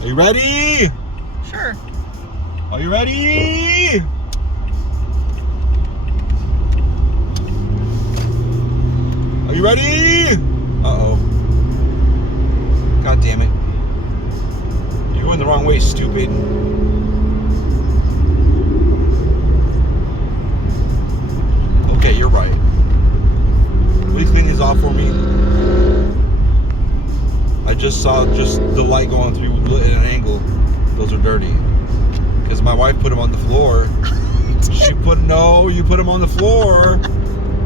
Are you ready? Sure. Are you ready? Are you ready? Uh-oh. God damn it. You're going the wrong way, stupid. Okay, you're right. Will you clean these off for me? I just saw the light going through at an angle. Those are dirty. Because my wife put them on the floor. You put them on the floor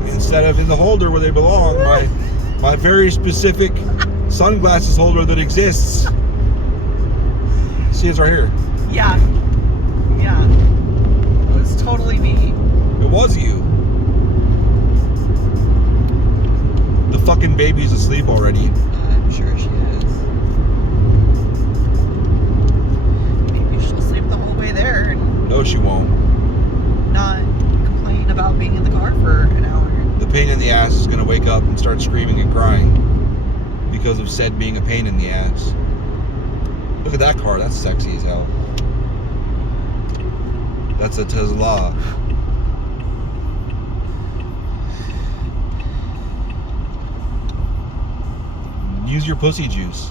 instead of in the holder where they belong. My very specific sunglasses holder that exists. See, it's right here. Yeah. Yeah. It was totally me. It was you. The fucking baby's asleep already. I'm sure she is. Maybe she'll sleep the whole way there and No, she won't. not complain about being in the car for an hour. The pain in the ass is going to wake up and start screaming and crying because of said being a pain in the ass. Look at that car. That's sexy as hell. That's a Tesla. Use your pussy juice.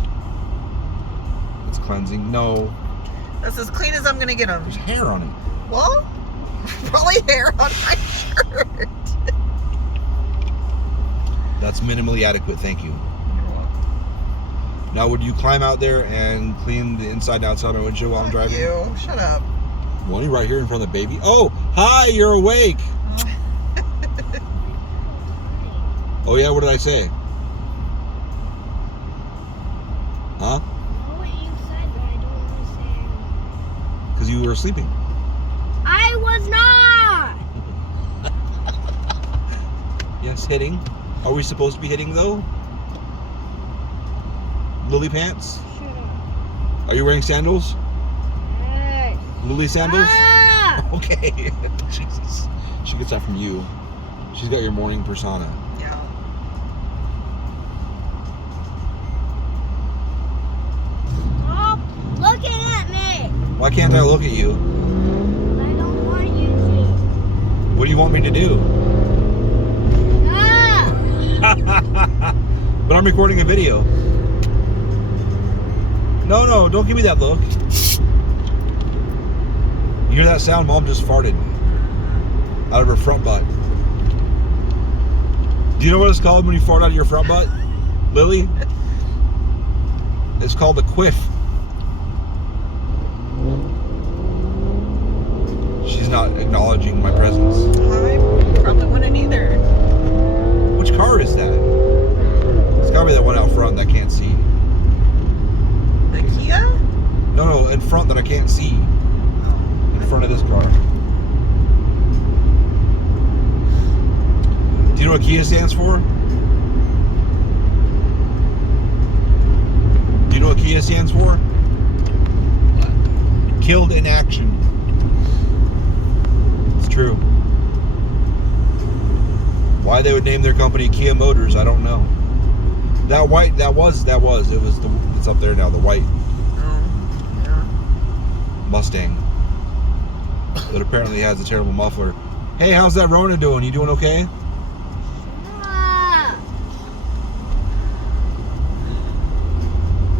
It's cleansing. No. That's as clean as I'm going to get them. There's hair on it. Well, probably hair on my shirt. That's minimally adequate, thank you. Now, would you climb out there and clean the inside and outside of my windshield while I'm driving? You. Shut up. Well, you're right here in front of the baby. Oh, hi, you're awake. Oh, yeah, what did I say? Huh? What you said, but I don't understand. Because you were sleeping. I was not! Yes, hitting. Are we supposed to be hitting, though? Lily pants? Shut up. Are you wearing sandals? Yes. Lily sandals? Ah! Okay. Jesus. She gets that from you. She's got your morning persona. Yeah. Stop looking at me! Why can't I look at you? I don't want you to. What do you want me to do? Ah! But I'm recording a video. No, don't give me that look. You hear that sound? Mom just farted out of her front butt. Do you know what it's called when you fart out of your front butt, Lily? It's called a quiff. She's not acknowledging my presence. I probably wouldn't either. Which car is that? It's gotta be that one out front that I can't see. The Kia? No, in front that I can't see. In front of this car. Do you know what Kia stands for? Do you know what Kia stands for? What? Killed in action. It's true. Why they would name their company Kia Motors, I don't know. That white, it's up there now, the white Yeah. Mustang that apparently has a terrible muffler. Hey, how's that Rona doing? You doing okay? Ah!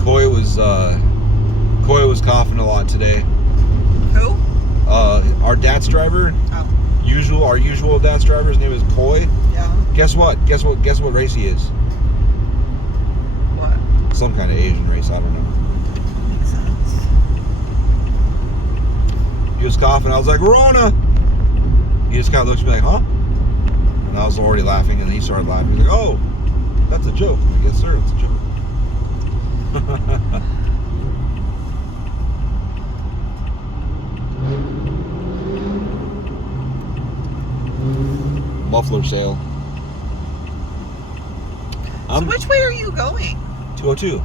Coy was coughing a lot today. Who? Our DATS driver, Oh. our usual DATS driver, his name is Coy. Yeah. Guess what race he is? What? Some kind of Asian race, I don't know. Makes sense. He was coughing, I was like, Rona! He just kind of looked at me like, huh? And I was already laughing, and he started laughing. He's like, oh, that's a joke. I guess, sir, it's a joke. Muffler sale. So which way are you going? 202. You're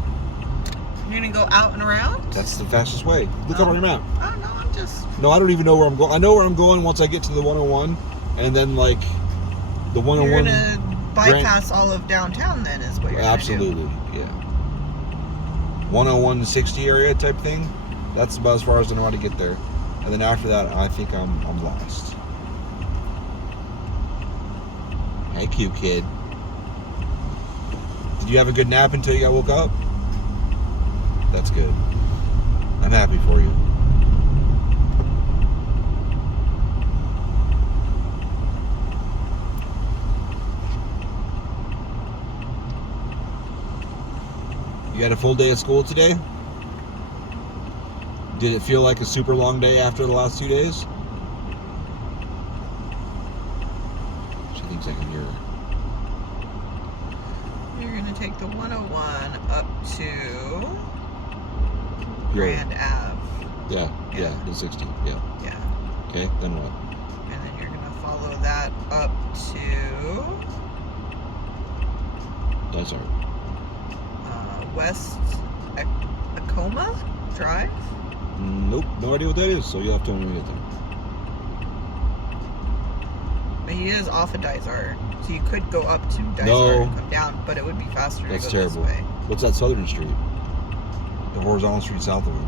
gonna go out and around? That's the fastest way. Look up on your map. Oh no, I'm just. No, I don't even know where I'm going. I know where I'm going once I get to the 101, and then like the 101. You're gonna bypass all of downtown then, is what you're Absolutely, gonna do. yeah. 101 to 60 area type thing. That's about as far as I know how to get there. And then after that, I think I'm lost. Hey, cute kid. Did you have a good nap until you got woke up? That's good. I'm happy for you. You had a full day of school today? Did it feel like a super long day after the last 2 days? She thinks I can hear her. You're going to take the 101 up to Grand Ave. Yeah, the 60. Yeah. Yeah. Okay, then what? And then you're going to follow that up to That's all right. West Acoma Drive. Nope, no idea what that is, so you'll have to tell me when we get there. But he is off of Dysart, so you could go up to Dysart No. and come down, but it would be faster That's to go terrible. this way. What's that southern street? The horizontal street south of him.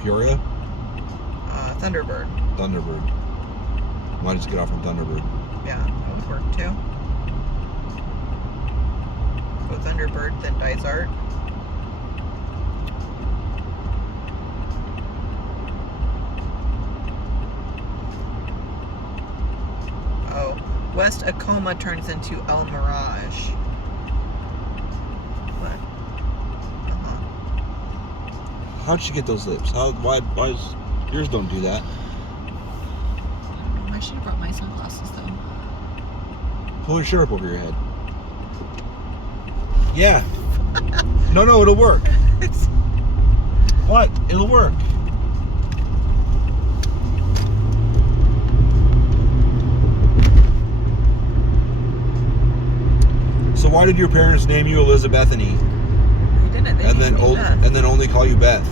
Peoria? Thunderbird. Thunderbird. Might just get off on Thunderbird. Yeah, that would work too. Go Thunderbird, then Dysart. Oh, West Acoma turns into El Mirage. What? How'd she get those lips? Why is yours don't do that? I don't know. I should have brought my sunglasses though. Pull your shirt up over your head. Yeah. No, it'll work. What? It'll work. So why did your parents name you Elizabethany They didn't. They and named me Beth. then only call you Beth?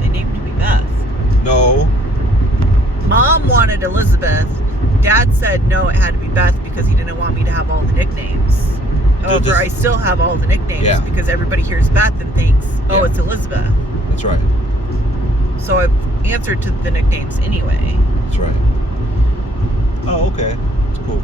They named me Beth. No. Mom wanted Elizabeth. Dad said no, it had to be Beth because he didn't want me to have all the nicknames. However, I still have all the nicknames Yeah. because everybody hears Beth and thinks, oh, Yeah. it's Elizabeth. That's right. So I've answered to the nicknames anyway. That's right. Oh, okay. That's cool.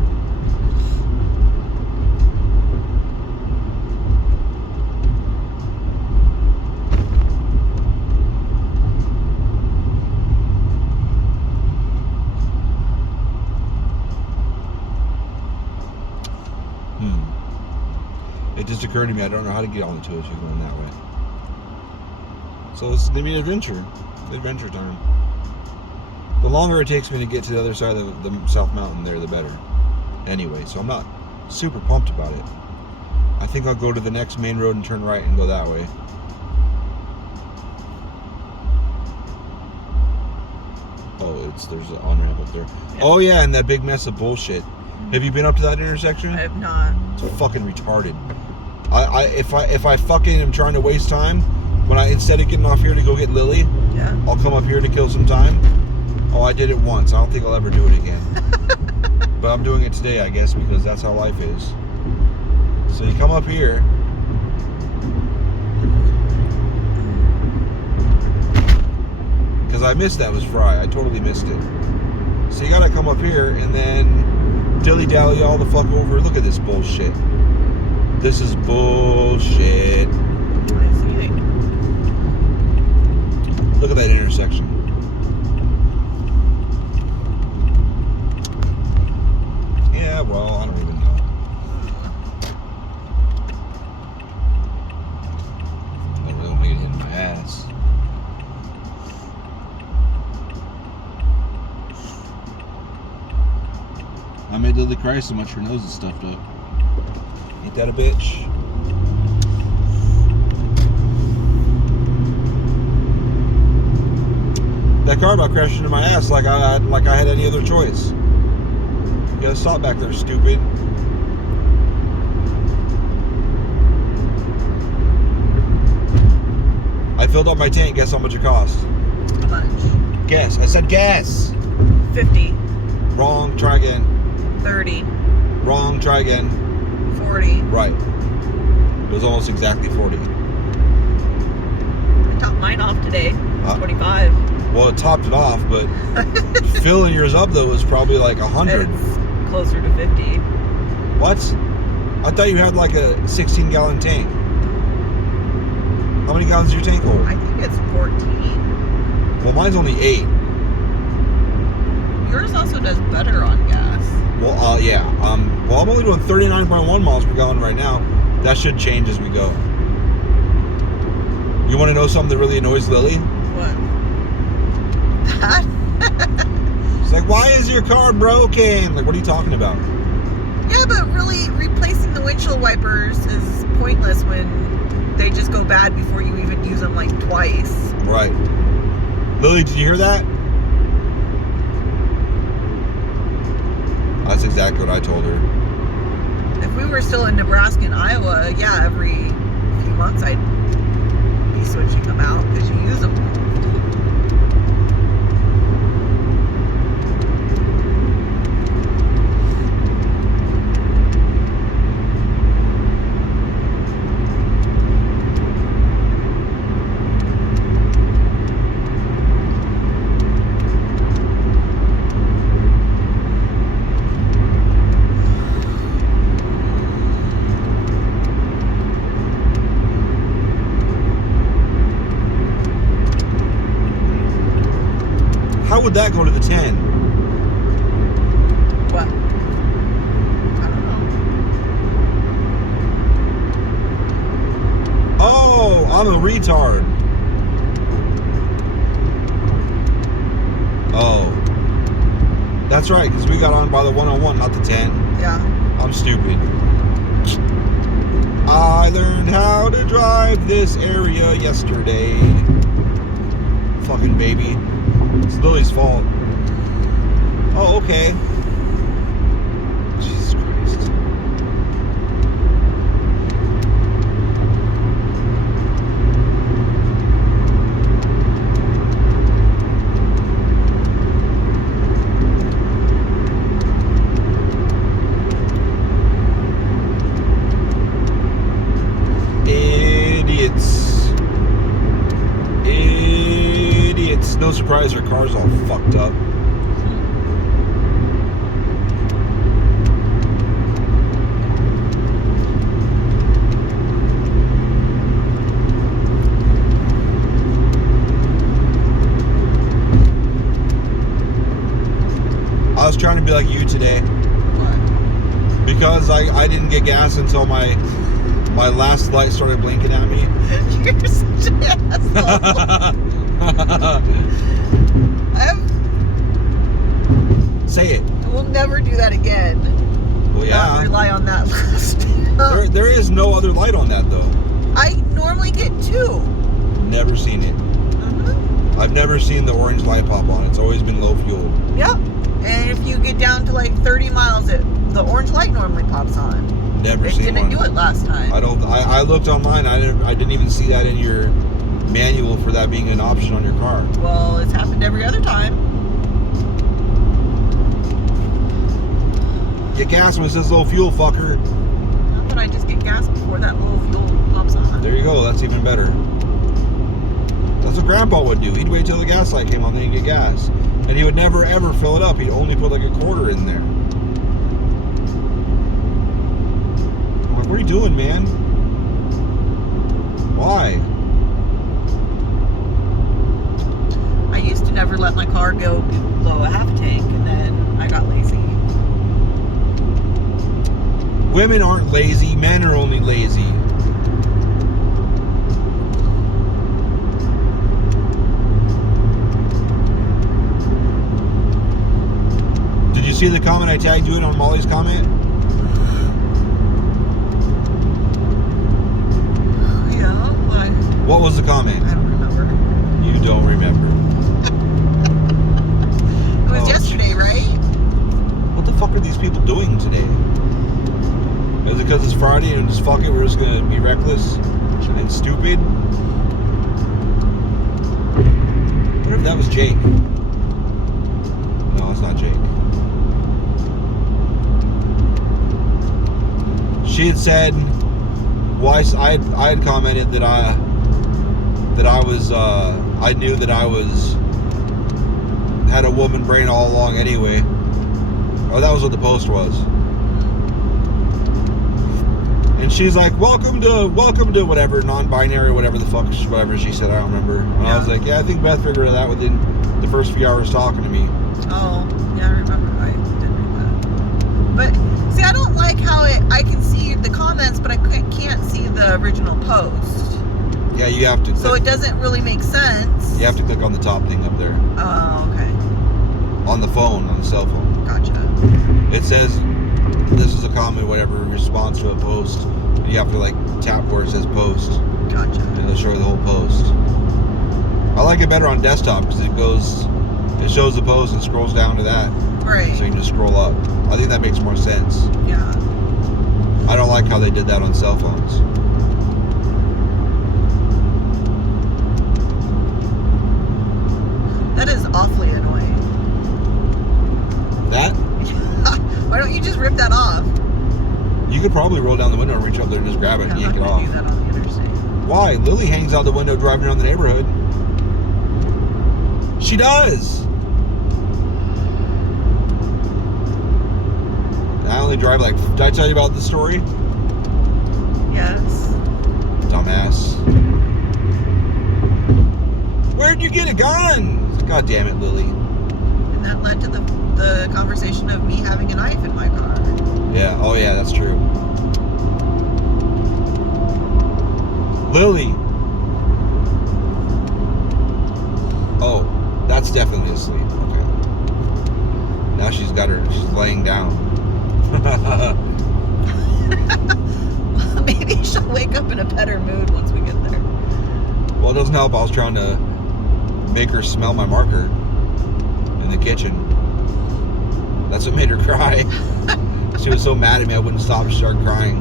It just occurred to me I don't know how to get onto it if you're going that way. So it's gonna be an adventure. Adventure time. The longer it takes me to get to the other side of the South Mountain there, the better. Anyway, so I'm not super pumped about it. I think I'll go to the next main road and turn right and go that way. Oh, there's an on-ramp up there. Yeah. Oh yeah, and that big mess of bullshit. Have you been up to that intersection? I have not. It's fucking retarded. If I fucking am trying to waste time, when instead of getting off here to go get Lily, Yeah. I'll come up here to kill some time. Oh, I did it once. I don't think I'll ever do it again. But I'm doing it today, I guess, because that's how life is. So you come up here. Because I missed that was Fry. I totally missed it. So you gotta come up here and then dilly-dally all the fuck over. Look at this bullshit. This is bullshit. I see. Look at that intersection. Yeah, well, I don't even know. I really want to get hit in my ass. I made Lily cry so much her nose is stuffed up. Ain't that a bitch? That car about crashed into my ass like I had any other choice. You gotta stop back there, stupid. I filled up my tank. Guess how much it cost? How much? Guess. I said guess. 50, Wrong. Try again. 30, Wrong. Try again. 40. Right. It was almost exactly 40. mine off today. Uh, 25. Well, it topped it off, but filling yours up though was probably like 100. It's closer to 50. What? I thought you had like a 16-gallon tank. How many gallons does your tank hold? I think it's 14. Well, mine's only 8. Yours also does better on gas. Well, yeah. Well, I'm only doing 39.1 miles per gallon right now. That should change as we go. You want to know something that really annoys Lily? What? That? It's like, why is your car broken? Like, what are you talking about? Yeah, but really, replacing the windshield wipers is pointless when they just go bad before you even use them like twice. Right. Lily, did you hear that? That's exactly what I told her. If we were still in Nebraska and Iowa, yeah, every few months I'd be switching them out because you use them. How would that go to the 10? What? I don't know. Oh, I'm a retard. Oh. That's right, because we got on by the 101, not the 10. Yeah. I'm stupid. I learned how to drive this area yesterday. Fucking baby. It's Lily's fault. Oh, okay. Jesus Christ. Idiots. No surprise her car's all fucked up. I was trying to be like you today. What? Because I didn't get gas until my last light started blinking at me. You're such an asshole. Say it. I will never do that again. Well, yeah. Not rely on that last. There is no other light on that though. I normally get 2. Never seen it. Mm-hmm. I've never seen the orange light pop on. It's always been low fuel. Yep. And if you get down to like 30 miles, the orange light normally pops on. Never It seen didn't one. do it last time. I looked online. I didn't even see that in your manual for that being an option on your car. Well, it's happened every other time. Get gas when it says low fuel, fucker. Not that I just get gas before that low fuel pops on. There you go. That's even better. That's what Grandpa would do. He'd wait till the gas light came on, then he'd get gas. And he would never ever fill it up. He'd only put like a quarter in there. I'm like, what are you doing, man? Why? I used to never let my car go below a half tank, and then I got lazy. Women aren't lazy. Men are only lazy. Did you see the comment I tagged you in on Molly's comment? Yeah, why? What was the comment? I don't remember. You don't remember. It was Oh, yesterday, right? What the fuck are these people doing today? Is it because it's Friday and just fuck it, we're just gonna be reckless and stupid? What if that was Jake? No, it's not Jake. She had said, well, I had commented that that I knew that I had a woman brain all along anyway. Oh, that was what the post was. And she's like, welcome to whatever, non-binary, whatever the fuck, whatever she said, I don't remember. And I was like, yeah, I think Beth figured it out within the first few hours talking to me. Oh, yeah, I remember. I did read that. But, see, I don't like how I can see the comments, but I can't see the original post. Yeah, you have to. So it doesn't really make sense. You have to click on the top thing up there. Oh, okay. On the phone, on the cell phone. Gotcha. It says, this is a comment, whatever, response to a post. You have to like tap where it says post. Gotcha. And it'll show you the whole post. I like it better on desktop because it shows the post and scrolls down to that. Right. So you can just scroll up. I think that makes more sense. Yeah. I don't like how they did that on cell phones. That is awfully annoying. That? Why don't you just rip that off? You could probably roll down the window and reach up there and just grab it and yank it off. I'm not gonna do that on the interstate. Why? Lily hangs out the window driving around the neighborhood. She does. I only drive like... Did I tell you about the story? Yes. Dumbass. Where'd you get a gun? God damn it, Lily. And that led to the conversation of me having a knife in my car. Yeah, oh yeah, that's true. Lily. Oh, that's definitely asleep. Okay. Now she's laying down. Maybe she'll wake up in a better mood once we get there. Well, it doesn't help. I was trying to make her smell my marker in the kitchen. That's what made her cry. She was so mad at me I wouldn't stop. She started crying.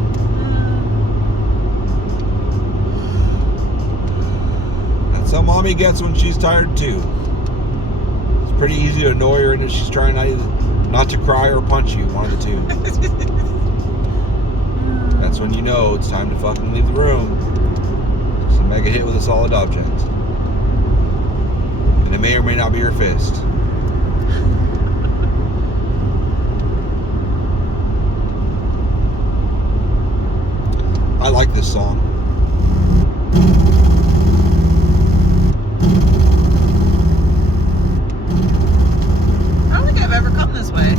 That's how mommy gets when she's tired too. It's pretty easy to annoy her, and if she's trying not to cry or punch you, one of the two. That's when you know it's time to fucking leave the room. So make a hit with a solid object. And it may or may not be your fist. I like this song. I don't think I've ever come this way.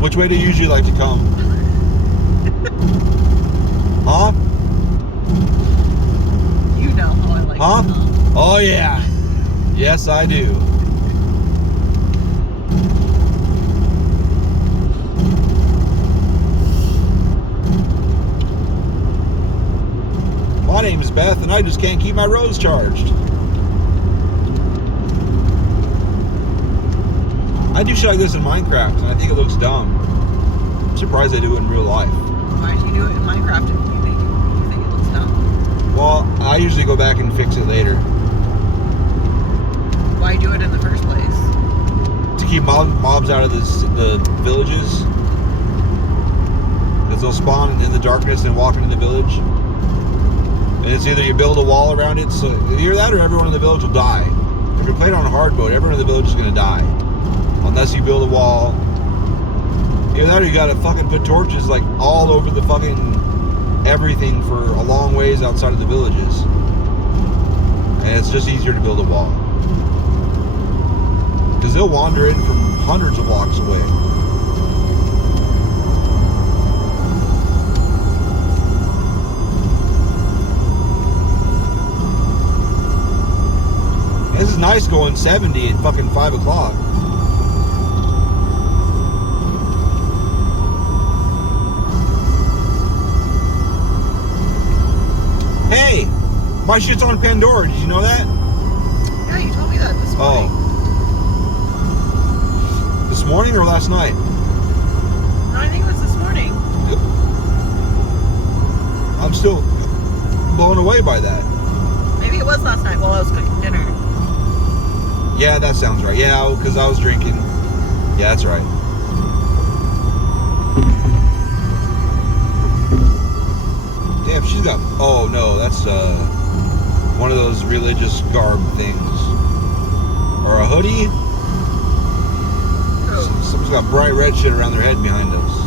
Which way do you usually like to come? Huh? You know how I like Huh? to come. Oh yeah. Yes, I do. My name is Beth, and I just can't keep my rose charged. I do shit like this in Minecraft, and I think it looks dumb. I'm surprised I do it in real life. Why do you do it in Minecraft if you think it looks dumb? Well, I usually go back and fix it later. Why do it in the first place? To keep mobs out of the villages. Because they'll spawn in the darkness and walk into the village. And it's either you build a wall around it, so either that or everyone in the village will die. If you're playing on hard mode, everyone in the village is going to die. Unless you build a wall. Either that or you got to fucking put torches like all over the fucking everything for a long ways outside of the villages. And it's just easier to build a wall. Because they'll wander in from hundreds of blocks away. This is nice going 70 at fucking 5 o'clock. Hey, my shit's on Pandora. Did you know that? Yeah, you told me that this morning. Oh. This morning or last night? No, I think it was this morning. Yep. I'm still blown away by that. Maybe it was last night while I was cooking dinner. Yeah, that sounds right. Yeah, because I was drinking. Yeah, that's right. Damn, she's got... Oh, no, that's, those religious garb things. Or a hoodie. Someone's got bright red shit around their head behind us.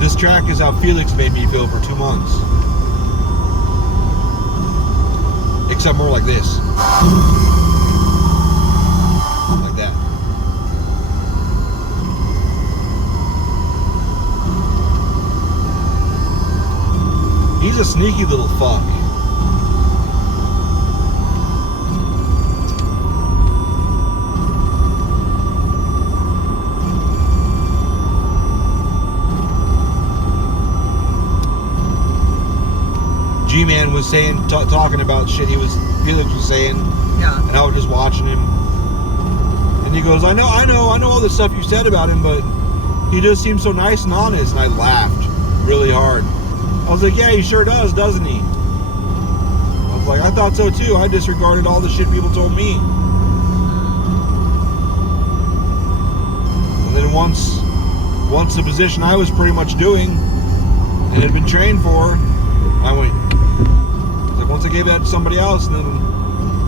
This track is how Felix made me feel for 2 months. Except more like this. Like that. He's a sneaky little fuck. G-Man was saying, talking about shit Felix was saying, Yeah. and I was just watching him. And he goes, I know all the stuff you said about him, but he just seems so nice and honest. And I laughed really hard. I was like, yeah, he sure does, doesn't he? I was like, I thought so too. I disregarded all the shit people told me. And then once the position I was pretty much doing and had been trained for, I went, once I gave that to somebody else and then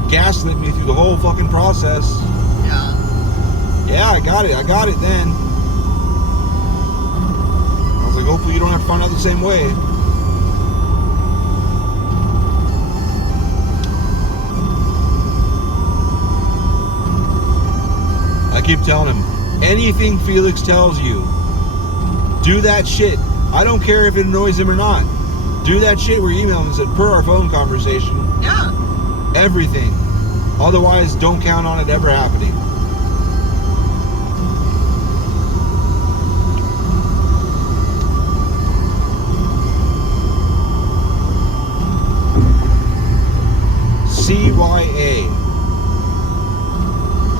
gaslit me through the whole fucking process. Yeah. Yeah, I got it then. I was like, hopefully you don't have to find out the same way. I keep telling him, anything Felix tells you, do that shit. I don't care if it annoys him or not. Do that shit where you email him and said, per our phone conversation. Yeah. Everything. Otherwise, don't count on it ever happening. CYA.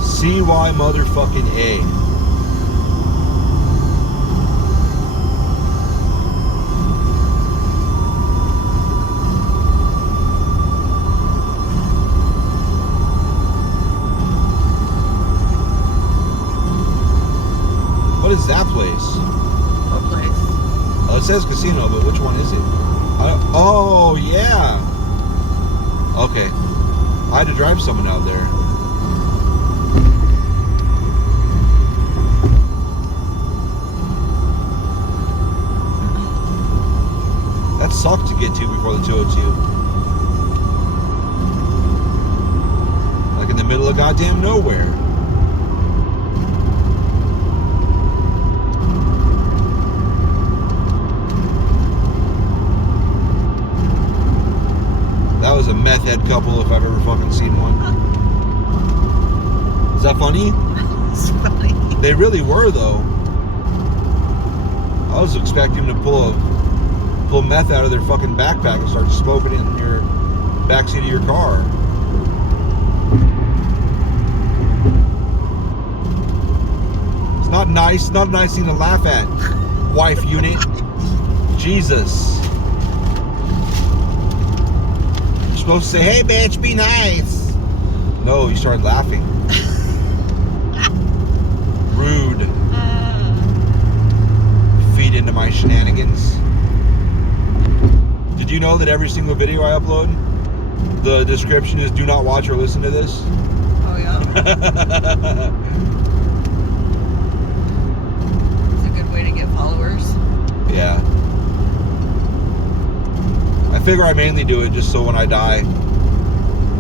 CY motherfucking A. What is that place? What place? Oh, it says casino, but which one is it? Oh, yeah. Okay. I had to drive someone out there. That sucked to get to before the 202. Like in the middle of goddamn nowhere. That was a meth head couple if I've ever fucking seen one. Is that funny? It's funny. They really were though. I was expecting them to pull meth out of their fucking backpack and start smoking it in your backseat of your car. It's not nice thing to laugh at, wife unit. Jesus. You're supposed to say, hey bitch, be nice. No, you started laughing. Rude. Feed into my shenanigans. Did you know that every single video I upload, the description is do not watch or listen to this? Oh yeah. It's a good way to get followers. Yeah. I figure I mainly do it just so when I die,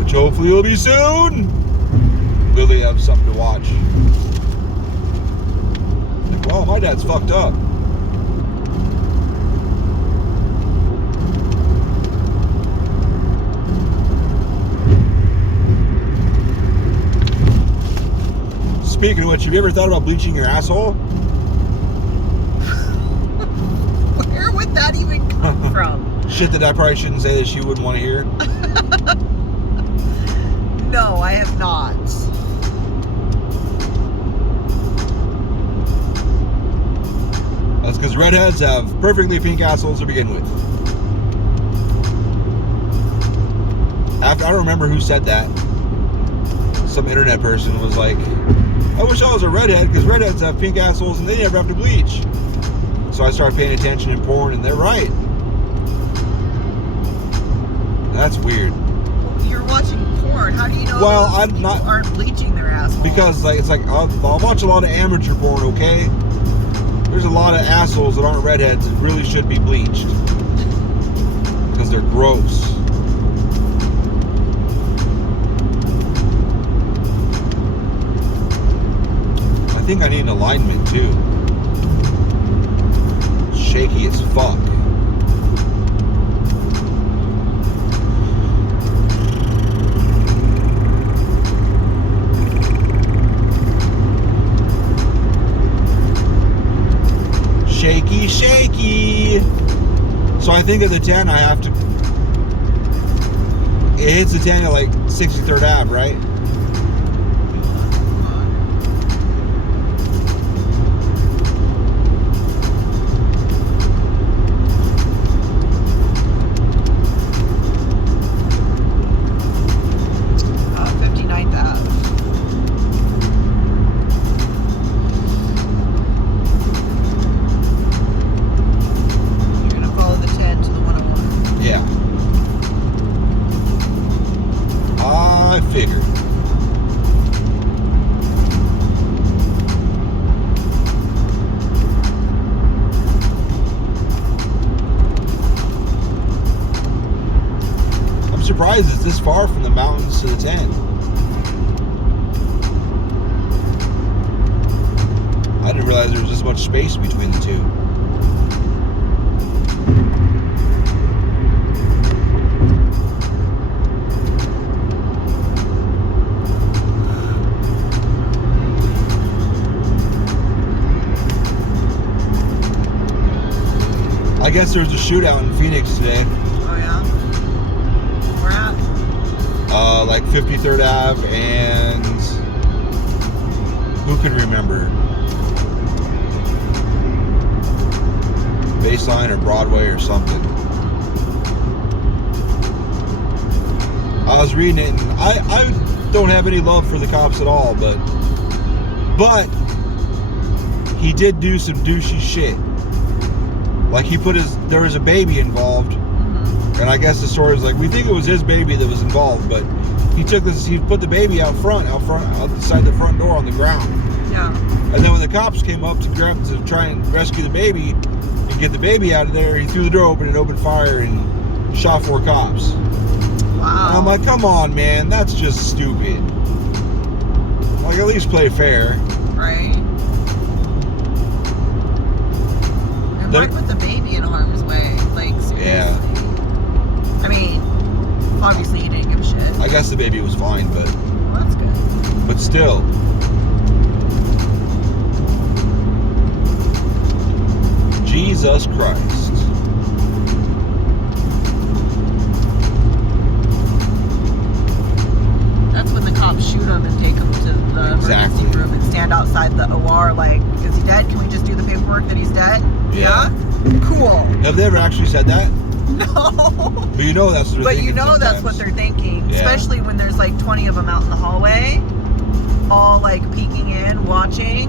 which hopefully will be soon, Lily have something to watch. Like, wow, my dad's fucked up. Speaking of which, have you ever thought about bleaching your asshole? Where would that even come from? Shit that I probably shouldn't say that she wouldn't want to hear. No, I have not. That's because redheads have perfectly pink assholes to begin with. I don't remember who said that. Some internet person was like, I wish I was a redhead because redheads have pink assholes and they never have to bleach. So I started paying attention in porn and they're right. That's weird. You're watching porn. How do you know Well, those I'm people not- aren't bleaching their assholes? Because like it's like I'll watch a lot of amateur porn, okay? There's a lot of assholes that aren't redheads that really should be bleached. Because they're gross. I think I need an alignment too. Shaky as fuck. Shaky, shaky. So I think of the 10, I have to. It hits the 10 at like 63rd Ave, right? Figured. I'm surprised it's this far from the mountains to the 10. I didn't realize there was this much space between the two. I guess there was a shootout in Phoenix today. Oh yeah? Where at? Like 53rd Ave and who can remember? Baseline or Broadway or something. I was reading it and I don't have any love for the cops at all, but he did do some douchey shit. Like there was a baby involved, and I guess the story was like, we think it was his baby that was involved, but he put the baby outside the front door on the ground. Yeah. And then when the cops came up to try and rescue the baby and get the baby out of there, he threw the door open and opened fire and shot 4 cops. Wow. And I'm like, come on, man, that's just stupid. Like, at least play fair. Right. And like with the baby in harm's way, like seriously. Yeah. I mean, obviously he didn't give a shit. I guess the baby was fine, but Well, that's good. but still. Jesus Christ. That's when the cops shoot him and take him to the Exactly. emergency room and stand outside the OR like, is he dead? Can we just do the paperwork that he's dead? Yeah. Cool. Have they ever actually said that? No. But you know that's what they're But thinking you know that's what sometimes. they're thinking. Yeah. Especially when there's like 20 of them out in the hallway, all like peeking in, watching.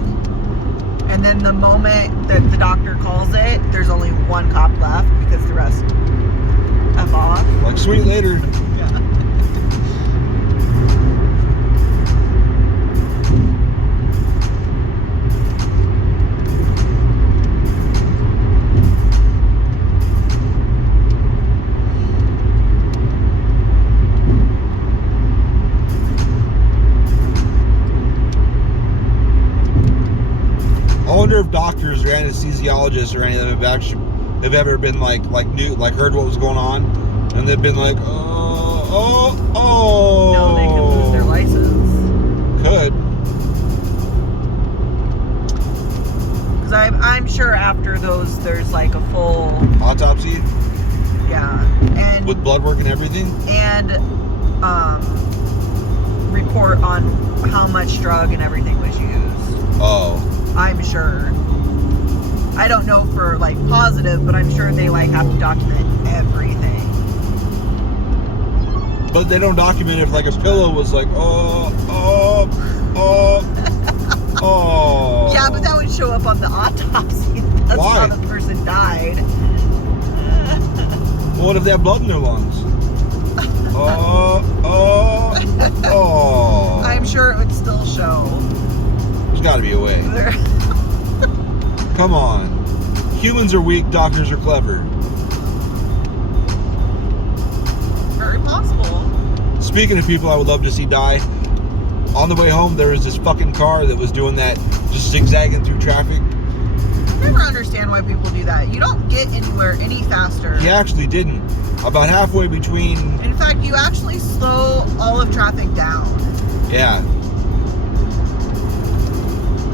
And then the moment that the doctor calls it, there's only one cop left because the rest F off. Like, sweet, later. Yeah. I wonder if doctors or anesthesiologists or any of them have ever been like heard what was going on, and they've been like, oh. No, they could lose their license. Could. I'm sure after those, there's like a full, Autopsy yeah, and with blood work and everything. report on how much drug and everything was used. Oh, I'm sure. I don't know for like positive, but I'm sure they like have to document everything. but they don't document if like a pillow was like, oh. Yeah, but that would show up on the autopsy. That's Why? how the person died. Well, what if they have blood in their lungs? Oh. I'm sure it would still show. There's got to be a way. Come on. Humans are weak, doctors are clever. Very possible. Speaking of people I would love to see die, on the way home there was this fucking car that was doing that, just zigzagging through traffic. I never understand why people do that. You don't get anywhere any faster. He actually didn't. About halfway between, In fact, you actually slow all of traffic down. yeah.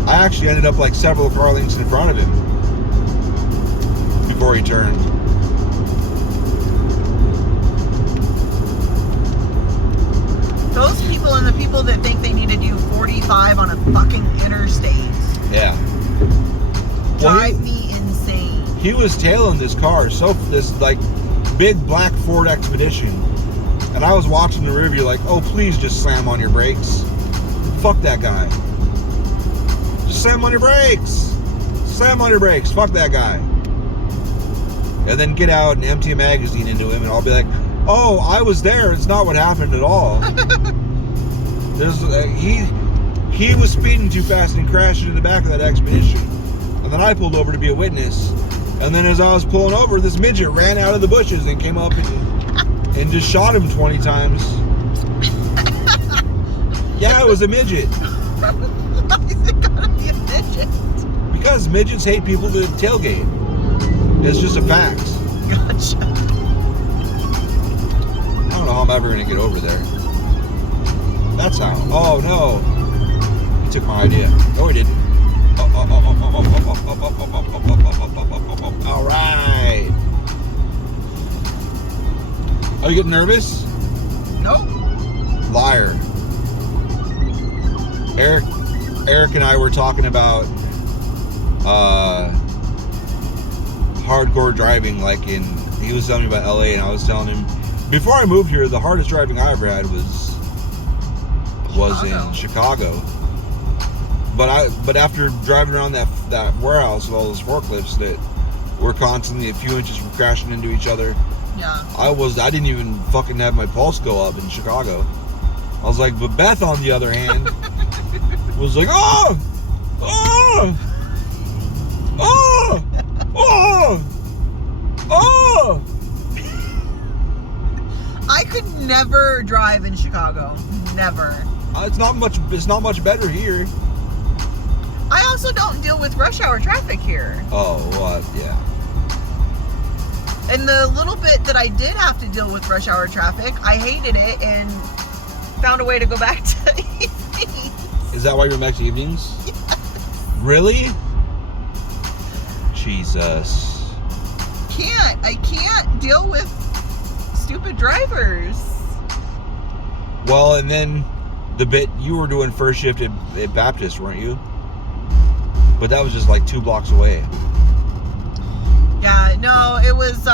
I actually ended up like several car lengths in front of him before he turned. Those people and the people that think they need to do 45 on a fucking interstate Yeah. drive me insane. He was tailing this car, this like big black Ford Expedition, and I was watching the rearview like, oh please just slam on your brakes. Fuck that guy. Just slam on your brakes. Slam on your brakes. Fuck that guy. And then get out and empty a magazine into him, and I'll be like, oh, I was there. It's not what happened at all. He was speeding too fast and crashed into the back of that Expedition, and then I pulled over to be a witness. And then as I was pulling over, this midget ran out of the bushes and came up and just shot him 20 times. Yeah, it was a midget. Why is it gotta be a midget? Because midgets hate people that tailgate. It's just a fact. Gotcha. I don't know how I'm ever going to get over there. That's how. Oh, no. He took my idea. No, he didn't. All right. Are you getting nervous? Nope. Liar. Eric and I were talking about hardcore driving, like he was telling me about LA, and I was telling him before I moved here, the hardest driving I ever had was in Chicago. But after driving around that warehouse with all those forklifts that were constantly a few inches from crashing into each other, Yeah. I didn't even fucking have my pulse go up in Chicago. I was like, but Beth, on the other hand, was like, oh, oh, oh, oh, oh. I could never drive in Chicago. Never. It's not much better here. I also don't deal with rush hour traffic here. Oh, what? Yeah. And the little bit that I did have to deal with rush hour traffic, I hated it and found a way to go back to evenings. Is that why you're back to evenings? Yes. Really? Jesus. I can't deal with stupid drivers. Well, and then the bit you were doing first shift at Baptist, weren't you? But that was just like 2 blocks away. Yeah, no, it was,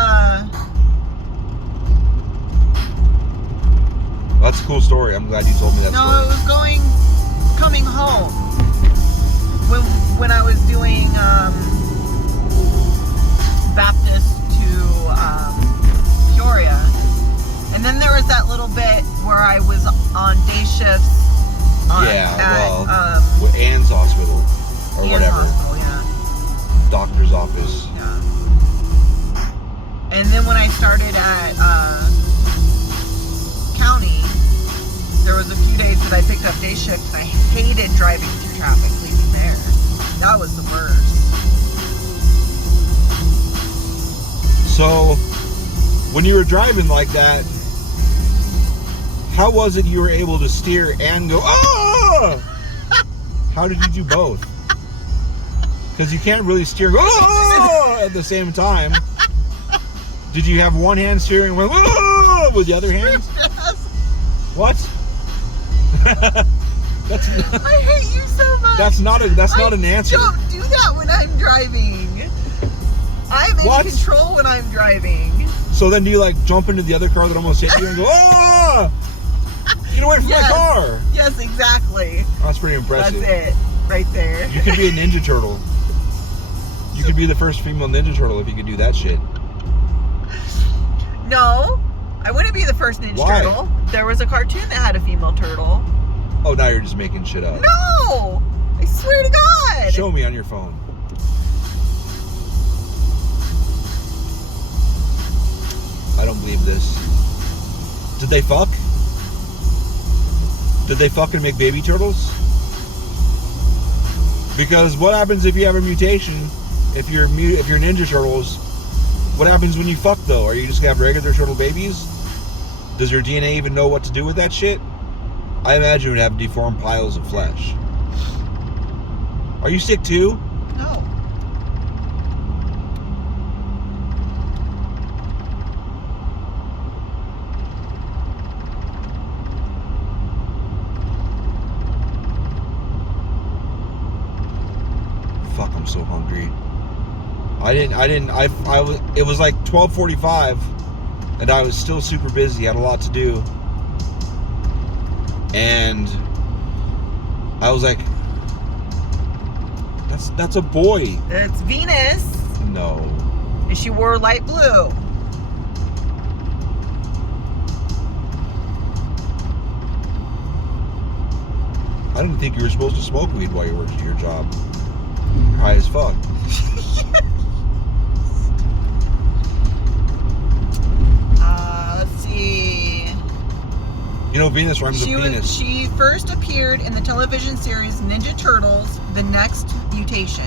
That's a cool story. I'm glad you told me that no, story. it was coming home. When I was doing, Baptist to, Peoria. And then there was that little bit where I was on day shifts with Ann's hospital or Ann's whatever. Hospital, yeah. Doctor's office. Yeah. And then when I started at county, there was a few days that I picked up day shift, and I hated driving through traffic leaving there. That was the worst. So, when you were driving like that, how was it you were able to steer and go, oh! How did you do both? Because you can't really steer at the same time. Did you have one hand steering and went with the other hand? Yes. What? That's I hate you so much. that's not an answer. Don't do that when I'm driving. I'm in What? control when I'm driving. So then do you like jump into the other car that almost hit you and go, oh! Get away from my Yes. car! Yes, exactly. That's pretty impressive. That's it. Right there. You could be a Ninja Turtle. You could be the first female Ninja Turtle if you could do that shit. No, I wouldn't be the first Ninja Why? Turtle. There was a cartoon that had a female turtle. Oh, now you're just making shit up. No! I swear to God! Show me on your phone. I don't believe this. Did they fuck? Did they fucking make baby turtles? Because what happens if you have a mutation? If you're Ninja Turtles, what happens when you fuck though? Are you just gonna have regular turtle babies? Does your DNA even know what to do with that shit? I imagine it would have deformed piles of flesh. Are you sick too? No. Fuck, I'm so hungry. It was like 12:45 and I was still super busy, had a lot to do. And I was like, that's a boy. It's Venus. No. And she wore light blue. I didn't think you were supposed to smoke weed while you worked at your job. You're high as fuck. Let's see. You know Venus rhymes with penis. She first appeared in the television series Ninja Turtles: The Next Mutation.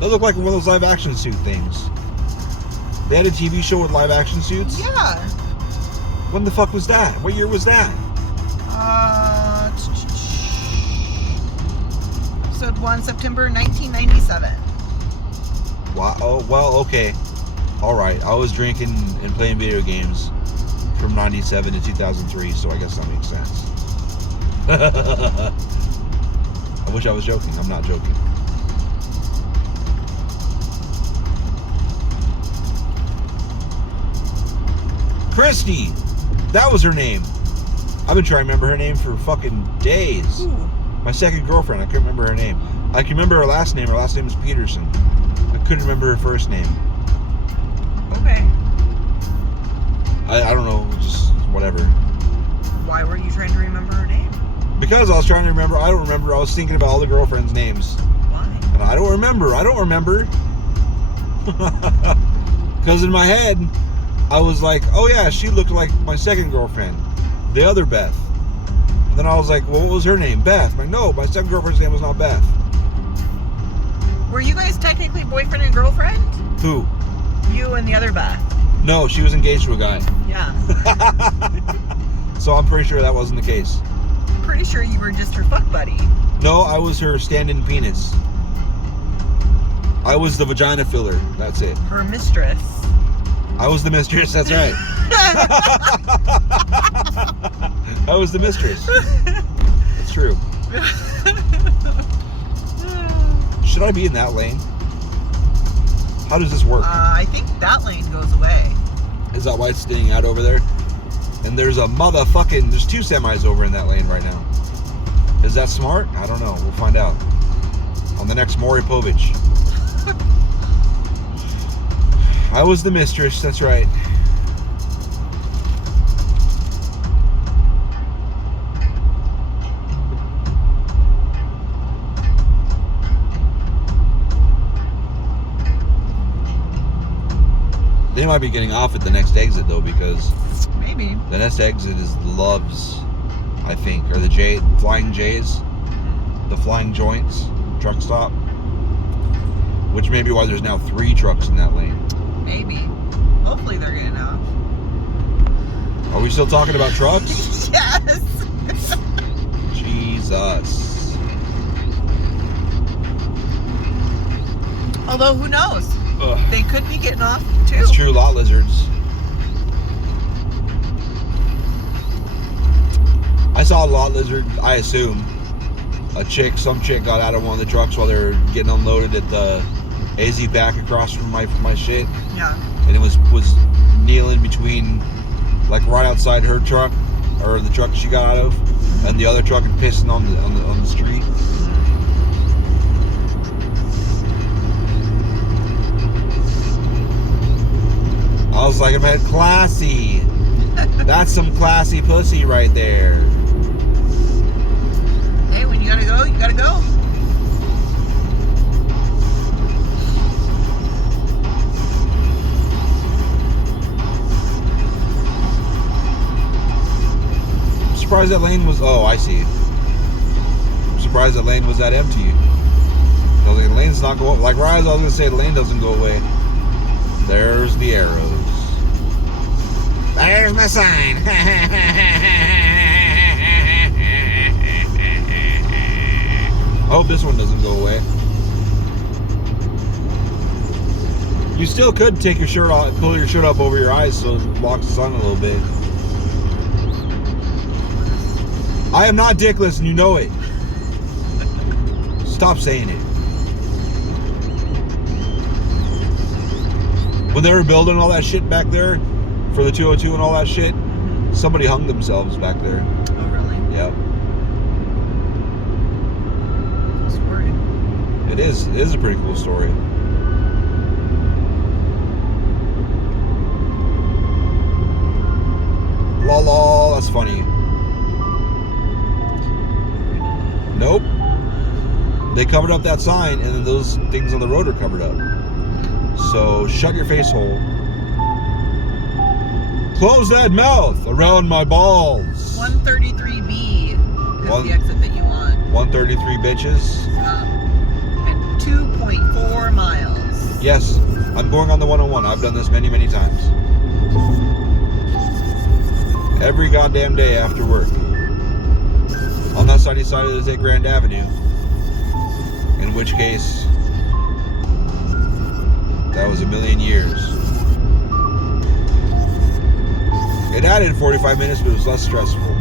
That looked like one of those live action suit things. They had a TV show with live action suits? Yeah. When the fuck was that? What year was that? Episode 1, September 1997. Wow. Oh, well, okay. Alright. I was drinking and playing video games from 97 to 2003, so I guess that makes sense. I wish I was joking. I'm not joking. Christy! That was her name. I've been trying to remember her name for fucking days. Ooh. My second girlfriend, I couldn't remember her name. I can remember her last name. Her last name is Peterson. I couldn't remember her first name. Okay. I don't know, just whatever. Why were you trying to remember her name? Because I was trying to remember, I don't remember. I was thinking about all the girlfriends' names. Why? And I don't remember. Because in my head, I was like, oh yeah, she looked like my second girlfriend, the other Beth. And then I was like, well, what was her name? Beth. I'm like, no, my second girlfriend's name was not Beth. Were you guys technically boyfriend and girlfriend? Who? You and the other Beth. No, she was engaged to a guy. Yeah. So I'm pretty sure that wasn't the case. I'm pretty sure you were just her fuck buddy. No, I was her stand-in penis. I was the vagina filler. That's it. Her mistress. I was the mistress. That's right. I was the mistress. That's true. Should I be in that lane? How does this work? I think that lane goes away. Is that why it's standing out over there? And there's there's two semis over in that lane right now. Is that smart? I don't know. We'll find out on the next Maury Povich. I was the mistress, that's right. They might be getting off at the next exit though, because Maybe. the next exit is Love's, I think, or the Flying J's, the Flying Joints truck stop, which may be why there's now 3 trucks in that lane. Maybe. Hopefully they're getting off. Are we still talking about trucks? Yes. Jesus. Although, who knows? Ugh. They could be getting off too. It's true, lot lizards. I saw a lot lizard, I assume. Some chick got out of one of the trucks while they were getting unloaded at the AZ back across from my shit. Yeah. And it was kneeling between, like right outside her truck, or the truck she got out of, and the other truck and pissing on the street. I was like, man, classy. That's some classy pussy right there. Hey, when you gotta go, you gotta go. I'm surprised that lane was. Oh, I see. I'm surprised that lane was that empty. I was like, the lane's not going. Like Rise, I was gonna say the lane doesn't go away. There's the arrows. There's my sign. I hope this one doesn't go away. You still could take your shirt off, pull your shirt up over your eyes so it blocks the sun a little bit. I am not dickless and you know it. Stop saying it. When they were building all that shit back there for the 202 and all that shit, somebody hung themselves back there. Oh, really? Yep. Cool story. It is a pretty cool story. La la, that's funny. Nope. They covered up that sign and then those things on the road are covered up. So shut your face hole. Close that mouth around my balls. 133B is the exit that you want. 133 bitches. And 2.4 miles. Yes, I'm going on the 101. I've done this many, many times. Every goddamn day after work. Unless I decided to take Grand Avenue. In which case, that was a million years. It added 45 minutes, but it was less stressful.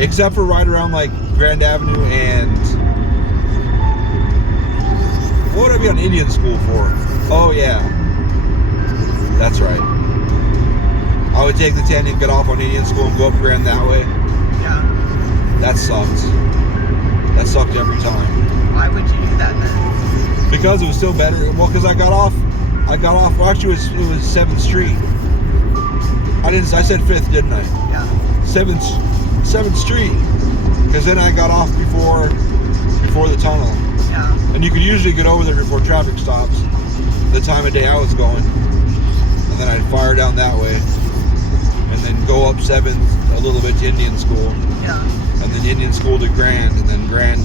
Except for right around like Grand Avenue and... What would I be on Indian School for? Oh yeah. That's right. I would take the 10 and get off on Indian School and go up Grand that way. Yeah. That sucked. That sucked every time. Why would you do that then? Because it was still better. Well, because I got off, well actually it was 7th Street. I said 5th, didn't I? Yeah. 7th Street. Because then I got off before the tunnel. Yeah. And you could usually get over there before traffic stops. The time of day I was going. And then I'd fire down that way. And then go up 7th a little bit to Indian School. Yeah. And then Indian School to Grand. And then Grand,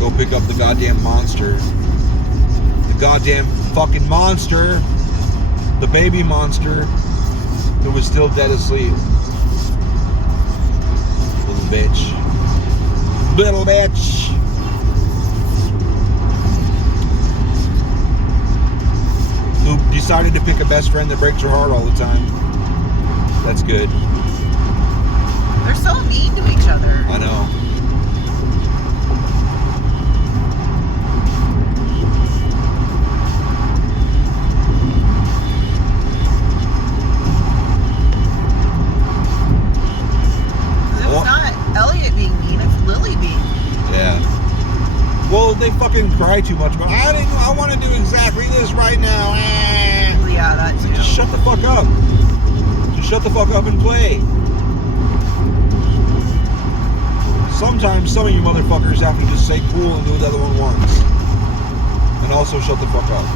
go pick up the goddamn monster. The goddamn fucking monster. The baby monster. Who was still dead asleep. Little bitch. Little bitch. Who decided to pick a best friend that breaks her heart all the time. That's good. They're so mean to each other. I know. It's not Elliot being mean, it's Lily being mean. Yeah. Well, they fucking cry too much. But I want to do exactly this right now. Yeah, that too. Just shut the fuck up. Just shut the fuck up and play. Sometimes some of you motherfuckers have to just say cool and do what the other one wants. And also shut the fuck up.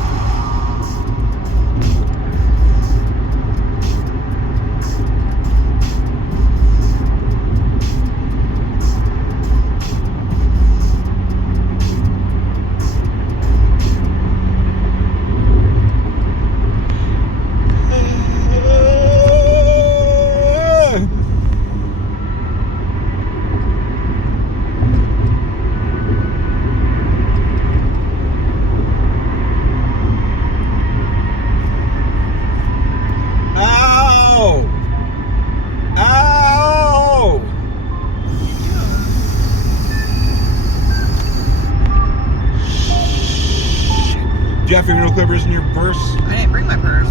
you have fingernail clippers in your purse? I didn't bring my purse.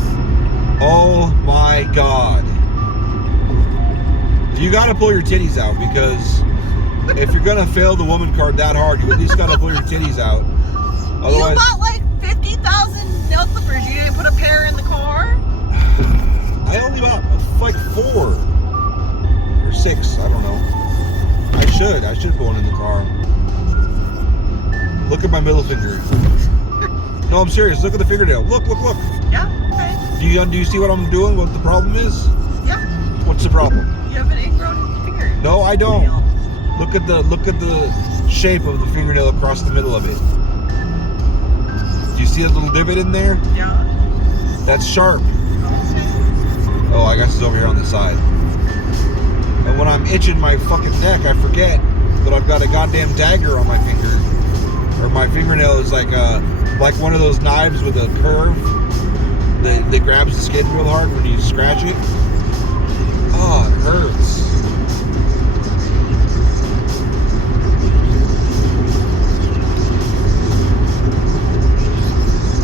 Oh my god. You gotta pull your titties out because if you're gonna fail the woman card that hard, you at least gotta pull your titties out. Otherwise, You bought like 50,000 nail clippers. You didn't put a pair in the car? I only bought like 4 or 6. I don't know. I should put one in the car. Look at my middle finger. No, I'm serious. Look at the fingernail. Look. Yeah, okay. Do you see what I'm doing? What the problem is? Yeah. What's the problem? You have an ingrown finger. No, I don't. Look at the shape of the fingernail across the middle of it. Do you see a little divot in there? Yeah. That's sharp. Okay. Oh, I guess it's over here on the side. And when I'm itching my fucking neck, I forget that I've got a goddamn dagger on my finger. Or my fingernail is like one of those knives with a curve that grabs the skin real hard when you scratch it. Oh, it hurts.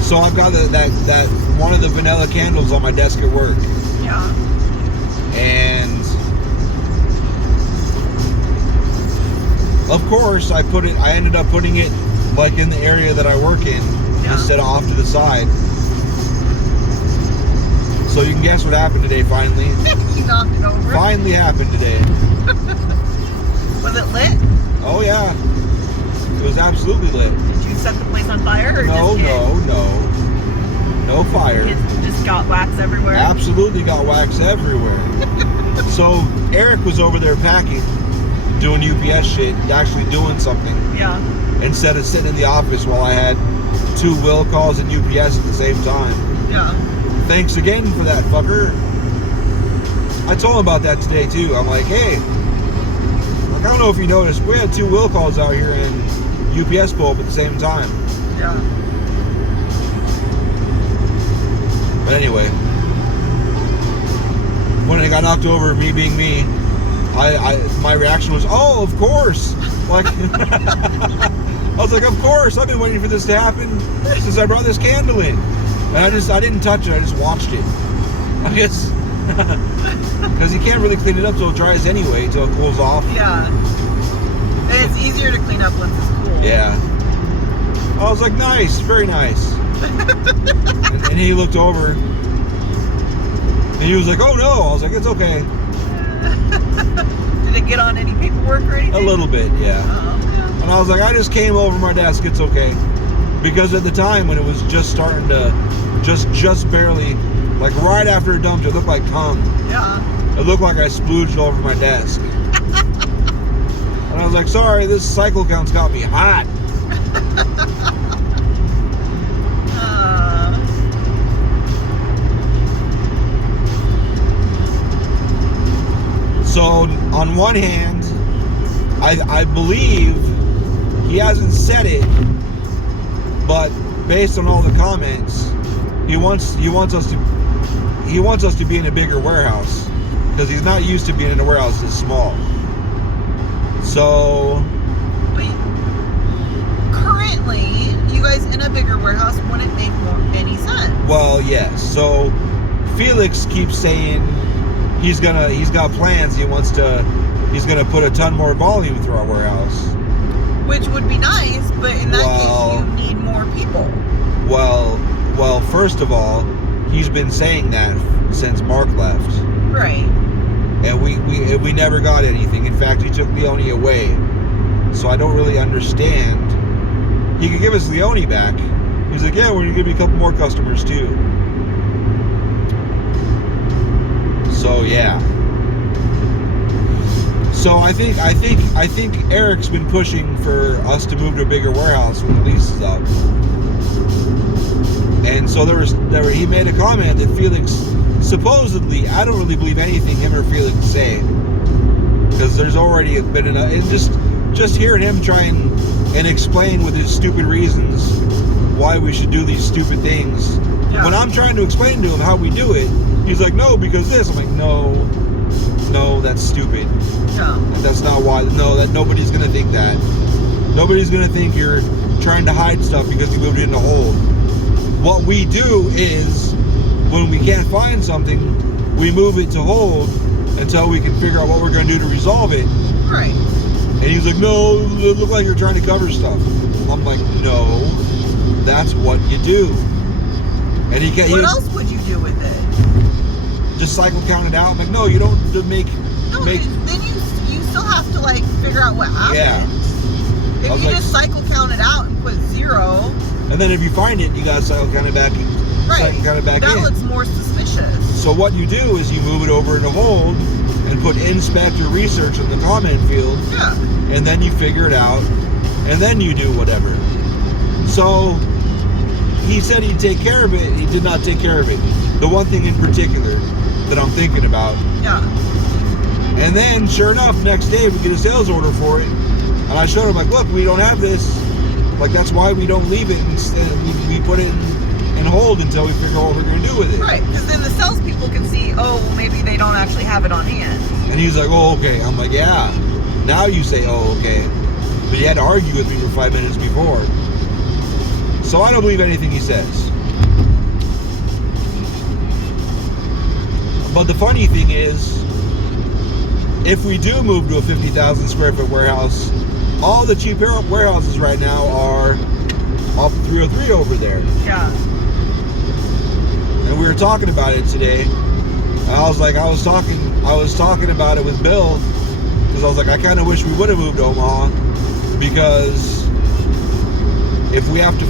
So I've got that one of the vanilla candles on my desk at work. Yeah. And of course I ended up putting it like in the area that I work in instead of off to the side. So you can guess what happened today finally. You knocked it over. Finally happened today. Was it lit? Oh yeah. It was absolutely lit. Did you set the place on fire or No fire. It just got wax everywhere? Absolutely got wax everywhere. So Eric was over there packing, doing UPS shit, actually doing something. Yeah. Instead of sitting in the office while I had 2 will calls and UPS at the same time. Yeah. Thanks again for that, fucker. I told him about that today too. I'm like, hey, I don't know if you noticed, we had 2 will calls out here and UPS pull up at the same time. Yeah. But anyway, when it got knocked over, me being me, my reaction was, oh, of course. Like, I was like, of course, I've been waiting for this to happen since I brought this candle in. And I didn't touch it, I just watched it. I guess, because you can't really clean it up till it dries anyway, till it cools off. Yeah. And it's easier to clean up once it's cool. Yeah. I was like, nice, very nice. and he looked over, and he was like, oh no. I was like, it's okay. Did it get on any paperwork or anything? A little bit, yeah. Yeah. And I was like, I just came over my desk, it's okay. Because at the time when it was just starting to, just barely, like right after it dumped, it looked like cum. Yeah. It looked like I splooged all over my desk. And I was like, sorry, this cycle count's got me hot. So on one hand, I believe he hasn't said it, but based on all the comments, he wants us to be in a bigger warehouse because he's not used to being in a warehouse this small. So But currently, you guys in a bigger warehouse wouldn't make any sense. well, yes. So Felix keeps saying he's got plans. He's gonna put a ton more volume through our warehouse. Which would be nice, but in that Well- case, you need more people. Well, first of all, he's been saying that since Mark left, Right. and we never got anything. In fact, he took Leone away, so I don't really understand. He could give us Leone back. He's like, yeah, we're gonna give you a couple more customers too. So yeah. So I think Eric's been pushing for us to move to a bigger warehouse when the lease is up. And so he made a comment that Felix supposedly, I don't really believe anything him or Felix say, because there's already been enough. And just hearing him try and explain with his stupid reasons why we should do these stupid things. Yeah. When I'm trying to explain to him how we do it, he's like, no, because this. I'm like, no, that's stupid. Yeah. That's not why. No, that nobody's gonna think that. Nobody's gonna think you're trying to hide stuff because you moved it in a hole. what we do is, when we can't find something, we move it to hold until we can figure out what we're going to do to resolve it. Right. And he's like, no, it looked like you're trying to cover stuff. I'm like, no, that's what you do. And What else would you do with it? Just cycle count it out. I'm like, no, you don't make. No, then you still have to like figure out what happened. Yeah. If you just cycle count it out and put 0. And then if you find it, you gotta cycle count it back. Right. Cycle count it back that in. looks more suspicious. So what you do is you move it over into hold and put inspect or research in the comment field. Yeah. And then you figure it out, and then you do whatever. So he said he'd take care of it. He did not take care of it. The one thing in particular that I'm thinking about. Yeah. And then, sure enough, next day we get a sales order for it, and I showed him, like, look, we don't have this. Like, that's why we don't leave it. Instead, we put it in hold until we figure out what we're going to do with it. Right, because then the salespeople can see, oh, well, maybe they don't actually have it on hand. And he's like, oh, okay. I'm like, yeah. Now you say, oh, okay. But you had to argue with me for 5 minutes before. So I don't believe anything he says. But the funny thing is, if we do move to a 50,000 square foot warehouse, all the cheap warehouses right now are off the 303 over there. Yeah. And we were talking about it today. And I was talking about it with Bill, because I was like, I kind of wish we would have moved to Omaha, because if we have to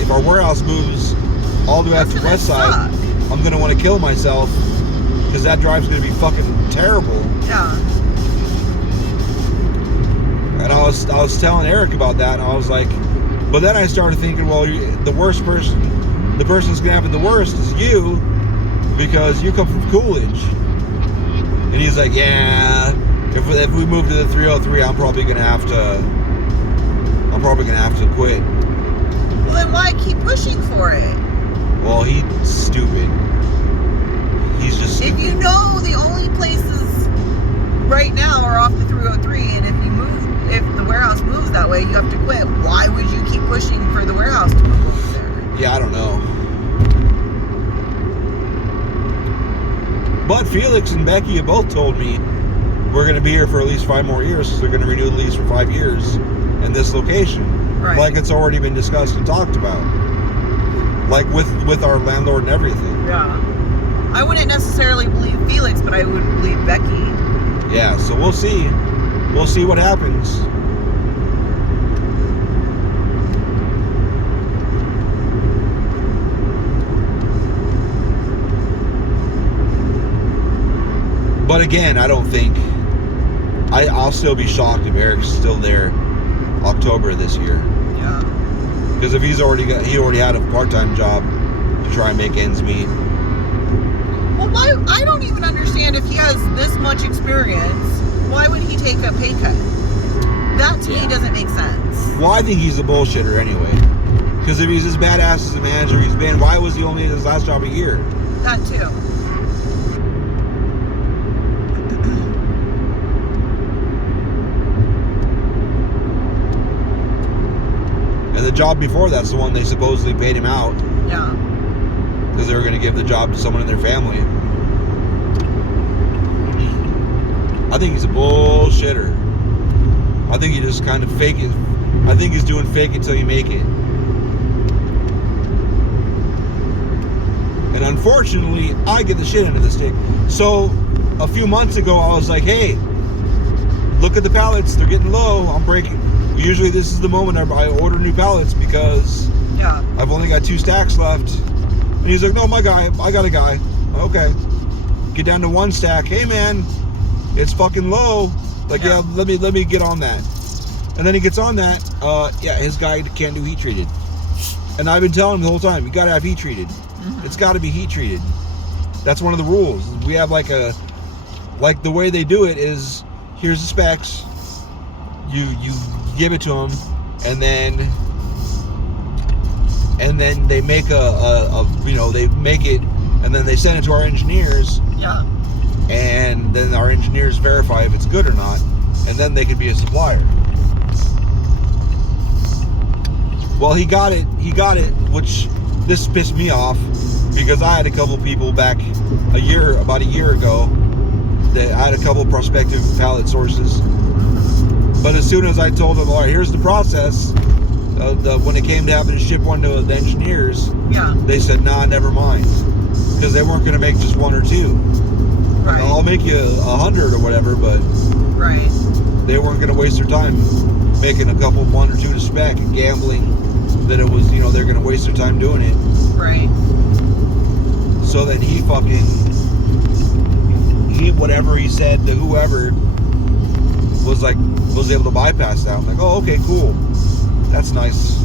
if our warehouse moves all the way out to the west side, I'm going to want to kill myself, because that drive's going to be fucking terrible. Yeah. And I was telling Eric about that, and I was like, but then I started thinking, well, the person that's going to have it the worst is you, because you come from Coolidge. And he's like, yeah, if we move to the 303, I'm probably going to have to quit. Well, then why keep pushing for it? Well, he's stupid. He's just stupid. If you know the only places right now are off the 303, and if the warehouse moves that way, you have to quit. Why would you keep pushing for the warehouse to move over there? Yeah, I don't know. But Felix and Becky have both told me we're going to be here for at least 5 more years, because they're going to renew the lease for 5 years in this location. Right. Like it's already been discussed and talked about. Like with our landlord and everything. Yeah. I wouldn't necessarily believe Felix, but I would believe Becky. Yeah, so we'll see. We'll see what happens. But again, I don't think I'll still be shocked if Eric's still there October this year. Yeah. Because if he already had a part-time job to try and make ends meet. Well, why? I don't even understand, if he has this much experience, why would he take a pay cut? That to me doesn't make sense. Well, I think he's a bullshitter anyway. Because if he's as badass as a manager he's been, why was he only in his last job a year? That too. And the job before that's the one they supposedly paid him out. Yeah. Because they were going to give the job to someone in their family. I think he's a bullshitter. I think he just kind of fake it. I think he's doing fake it till you make it. And unfortunately, I get the shit end of the stick. So, a few months ago, I was like, hey, look at the pallets. They're getting low. I'm breaking. Usually this is the moment I order new pallets, because I've only got 2 stacks left. And he's like, no, my guy, I got a guy. Okay. Get down to 1 stack. Hey, man, it's fucking low. Like, yeah, let me get on that. And then he gets on that. Yeah, his guy can't do heat treated. And I've been telling him the whole time, you gotta have heat treated. Mm-hmm. It's gotta be heat treated. That's one of the rules. We have like the way they do it is, here's the specs. You give it to them, and then they make they make it, and then they send it to our engineers. Yeah. And then our engineers verify if it's good or not, and then they could be a supplier. Well, he got it, which this pissed me off because I had a couple people back about a year ago that I had a couple prospective pallet sources. But as soon as I told them, all right, here's the process, when it came to having to ship one to the engineers, Yeah. they said, nah, never mind. Because they weren't going to make just one or two. Right. I'll make you 100 or whatever, but Right. they weren't going to waste their time making a couple, one or two to spec and gambling that it was, they're going to waste their time doing it. Right. So then whatever he said to whoever was able to bypass that. I'm like, oh, okay, cool. That's nice.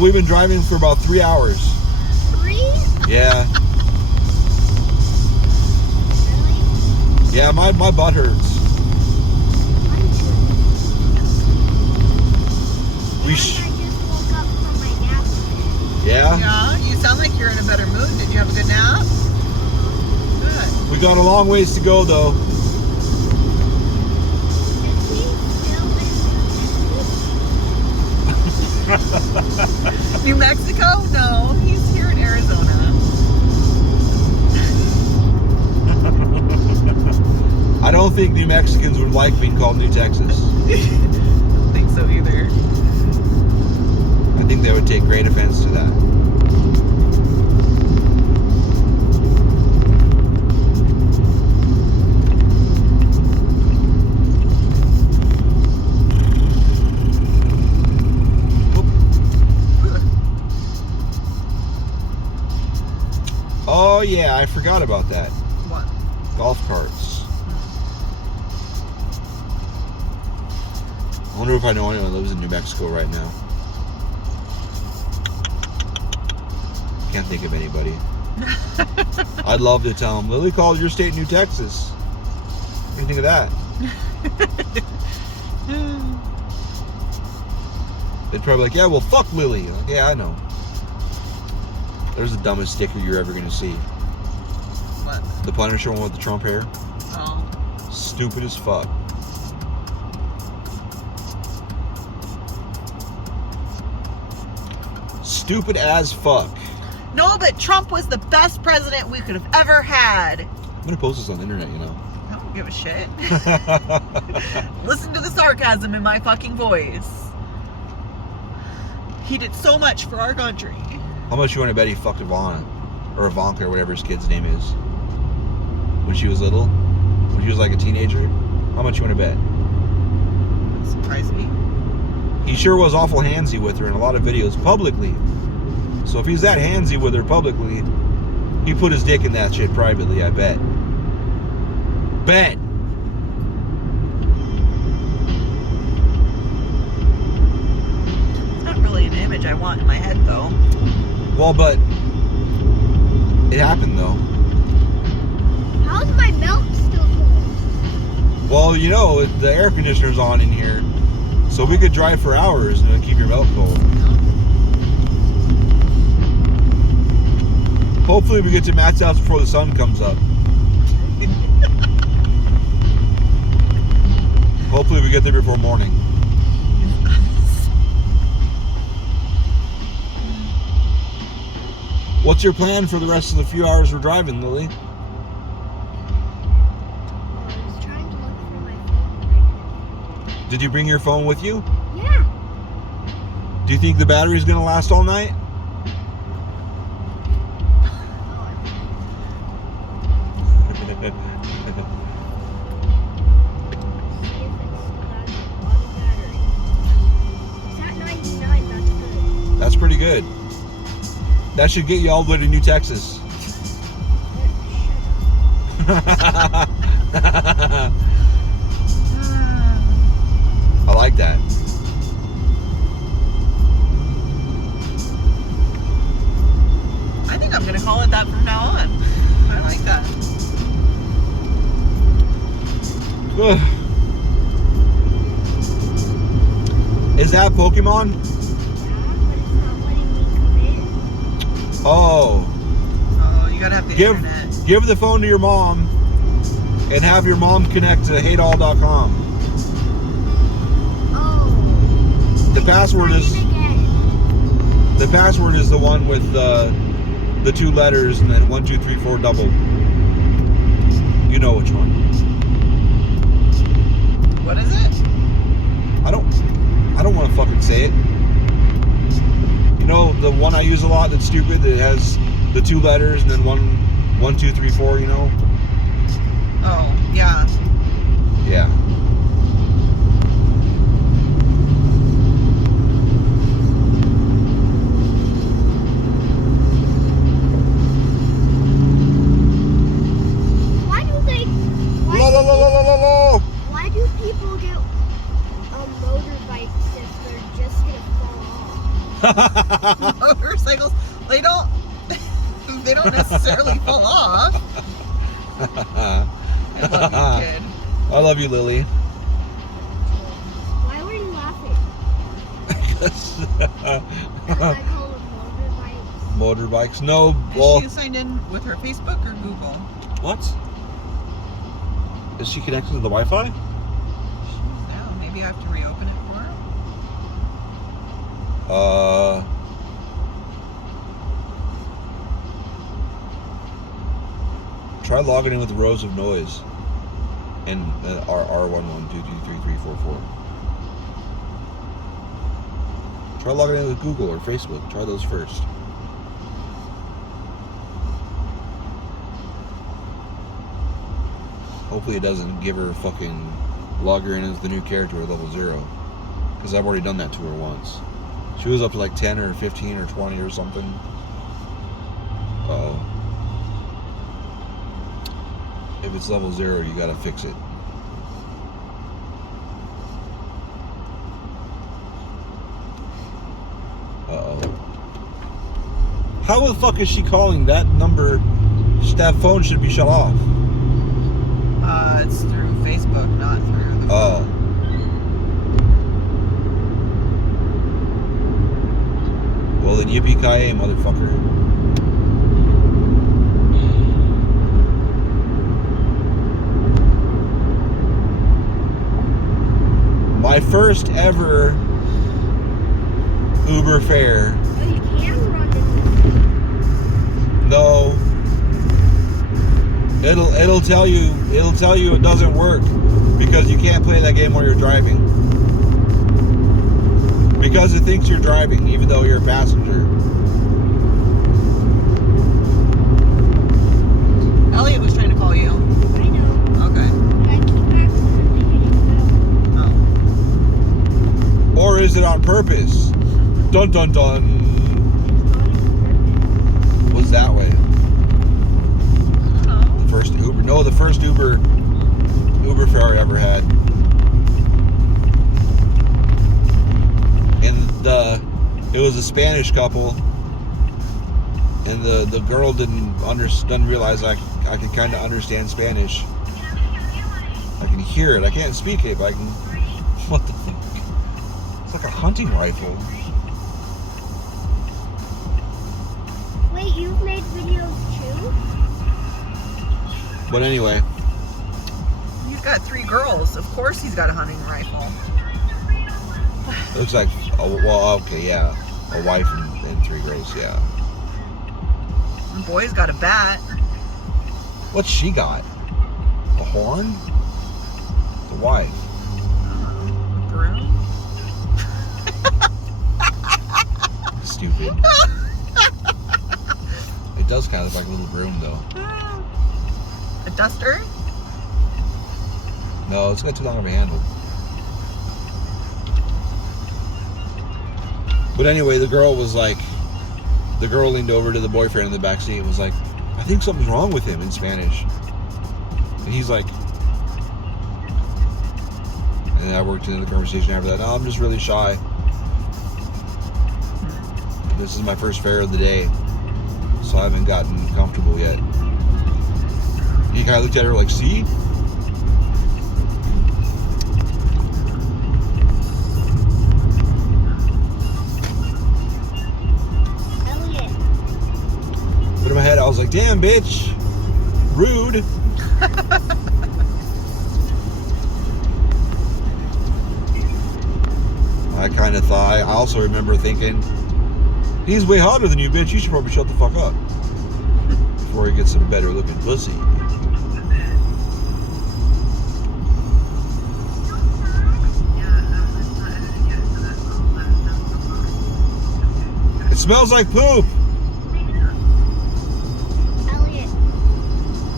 We've been driving for about 3 hours. 3? Yeah. Really? Yeah, my butt hurts. I just woke up from my nap. Yeah? Yeah. You sound like you're in a better mood. Did you have a good nap? Good. We got a long ways to go, though. Is he still in New Mexico? No, he's here in Arizona. I don't think New Mexicans would like being called New Texas. I don't think so either. I think they would take great offense to that. Oh yeah, I forgot about that. What? Golf carts. I wonder if I know anyone that lives in New Mexico right now. Can't think of anybody. I'd love to tell them, Lily called your state New Texas. What do you think of that? They'd probably be like, yeah, well, fuck Lily. Like, yeah, I know. There's the dumbest sticker you're ever going to see. What? The Punisher one with the Trump hair. Oh. Stupid as fuck. Stupid as fuck. No, but Trump was the best president we could have ever had. I'm going to post this on the internet, I don't give a shit. Listen to the sarcasm in my fucking voice. He did so much for our country. How much you want to bet he fucked Ivana? Or Ivanka, or whatever his kid's name is. When she was little? When she was like a teenager? How much you want to bet? That surprised me. He sure was awful handsy with her in a lot of videos publicly. So if he's that handsy with her publicly, he put his dick in that shit privately, I bet. Bet! It's not really an image I want in my head, though. Well, but it happened though. How's my milk still cold? Well, the air conditioner's on in here, so we could drive for hours and it'll keep your milk cold. Hopefully we get to Matt's house before the sun comes up. Hopefully we get there before morning. What's your plan for the rest of the few hours we're driving, Lily? I was trying to look for my phone. Did you bring your phone with you? Yeah. Do you think the battery's gonna last all night? That's pretty good. That should get you all the way to New Texas. I like that. I think I'm gonna call it that from now on. I like that. Is that Pokemon? Yeah, but it's not letting me come in. Oh. Oh, you gotta have the Give internet. give the phone to your mom and have your mom connect to hateall.com. Oh. The password Sign is in again. the password is the one with the 2 letters and then 1, 2, 3, 4 double. You know which one. What is it? I don't want to fucking say it. You know the one I use a lot that's stupid that has the 2 letters and then 1, 2, 3, 4. You know? Oh, yeah. Yeah. Why do they? La la la la la la la. Why do people get motorbikes if they're just gonna fall off? Motorcycles, they don't necessarily fall off. I love you, kid. I love you, Lily. Why were you laughing? Because I call them motorbikes. Motorbikes. No. Is Well, she signed in with her Facebook or Google? what? Is she connected to the Wi-Fi? She's down. Maybe I have to reopen it for her. Try logging in with rows of noise and R11 2 2 3 3 4 4. Try logging in with Google or Facebook. Try those first. Hopefully it doesn't give her fucking log her in as the new character at level 0. Because I've already done that to her once. She was up to like 10 or 15 or 20 or something. Uh-oh. If it's level 0, you gotta fix it. Uh-oh. How the fuck is she calling that number? That phone should be shut off. It's through Facebook, not through the phone. Oh. Well then yippee-ki-yay, motherfucker. My first ever Uber fare. Oh, you can run into No. It'll tell you it doesn't work because you can't play that game while you're driving. Because it thinks you're driving even though you're a passenger. Elliot was trying to call you. I know. Okay. But I keep accidentally hitting Oh. Or is it on purpose? Dun dun dun. go. Was that way? I don't know. The first Uber. No, the first Uber fare I ever had. And it was a Spanish couple, and the girl didn't realize I could kind of understand Spanish. I can hear it. I can't speak it, but I can. What the fuck? It's like a hunting rifle. Wait, you've made videos too? But anyway, You've got 3 girls. Of course he's got a hunting rifle. it looks like okay, yeah, a wife and 3 girls, yeah. And boy's got a bat. What's she got? A horn? The wife. A broom. Stupid. It does kind of look like a little broom, though. A duster. No, it's got too long of a handle. But anyway, the girl leaned over to the boyfriend in the back seat and was like, I think something's wrong with him in Spanish. And he's like, and I worked into the conversation after that. No, I'm just really shy. This is my first fare of the day, so I haven't gotten comfortable yet. He kind of looked at her like, see? Elliot. But in my head, I was was like, damn, bitch. Rude. I kind of thought, I also remember thinking, he's way hotter than you, bitch. You should probably shut the fuck up before he gets some better looking pussy. It smells like poop.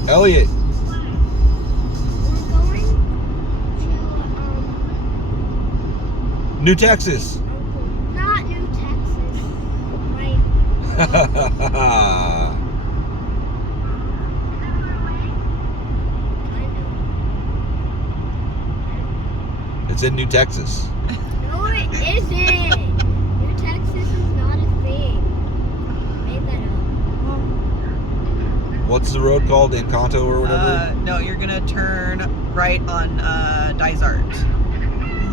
Elliot. We're going to New Texas. not New Texas. Right. It's in New Texas. No, it isn't. New Texas is not a thing. I made that up. What's the road called? Encanto or whatever? No, you're gonna turn right on Dysart.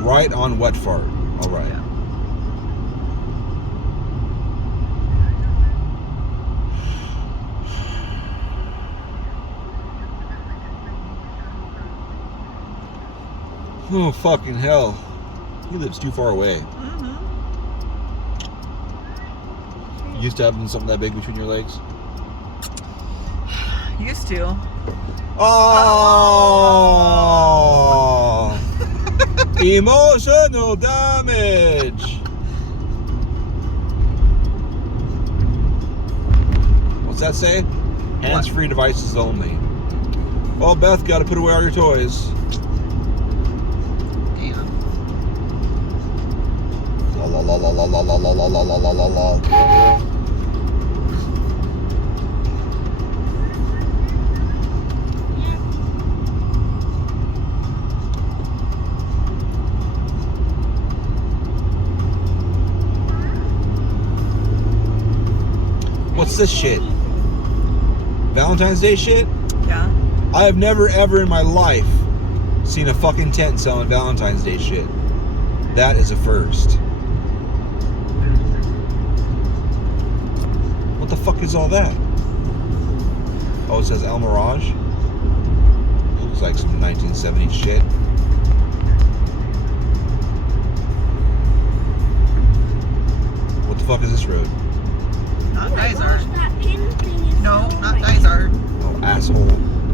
Right on Wet Fart. All right. Yeah. Oh, fucking hell. He lives too far away. Mm-hmm. You used to having something that big between your legs? Used to. Oh! Emotional damage! What's that say? Hands-free devices only. Well, Beth, gotta put away all your toys. Damn. La la la la la la la la la la la la la. What's this shit? Valentine's Day shit? Yeah. I have never ever in my life seen a fucking tent selling Valentine's Day shit. That is a first. What the fuck is all that? Oh, it says El Mirage? Looks like some 1970s shit. What the fuck is this road? Not Oh my gosh, Dysart. that pin thing is No, so not bright. Dysart. Oh, asshole.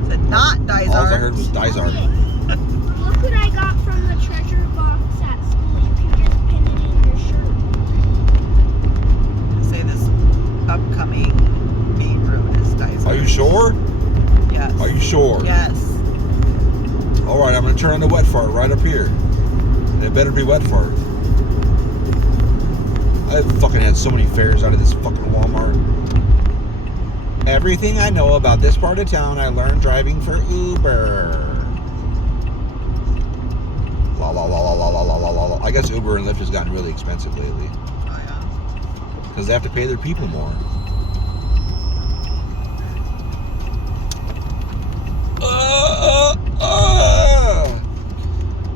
Said not All I Dysart. heard was Dysart. Look what I got from the treasure box at school. You can just pin it in your shirt. Say this upcoming main road is Dysart. Are you sure? Yes. Are you sure? Yes. Alright, I'm gonna turn on the Wet Fart right up here. And it better be Wet Fart. I fucking had so many fares out of this fucking Walmart. Everything I know about this part of town, I learned driving for Uber. La la la la la la la la la. I guess Uber and Lyft has gotten really expensive lately. Oh yeah. Because they have to pay their people more.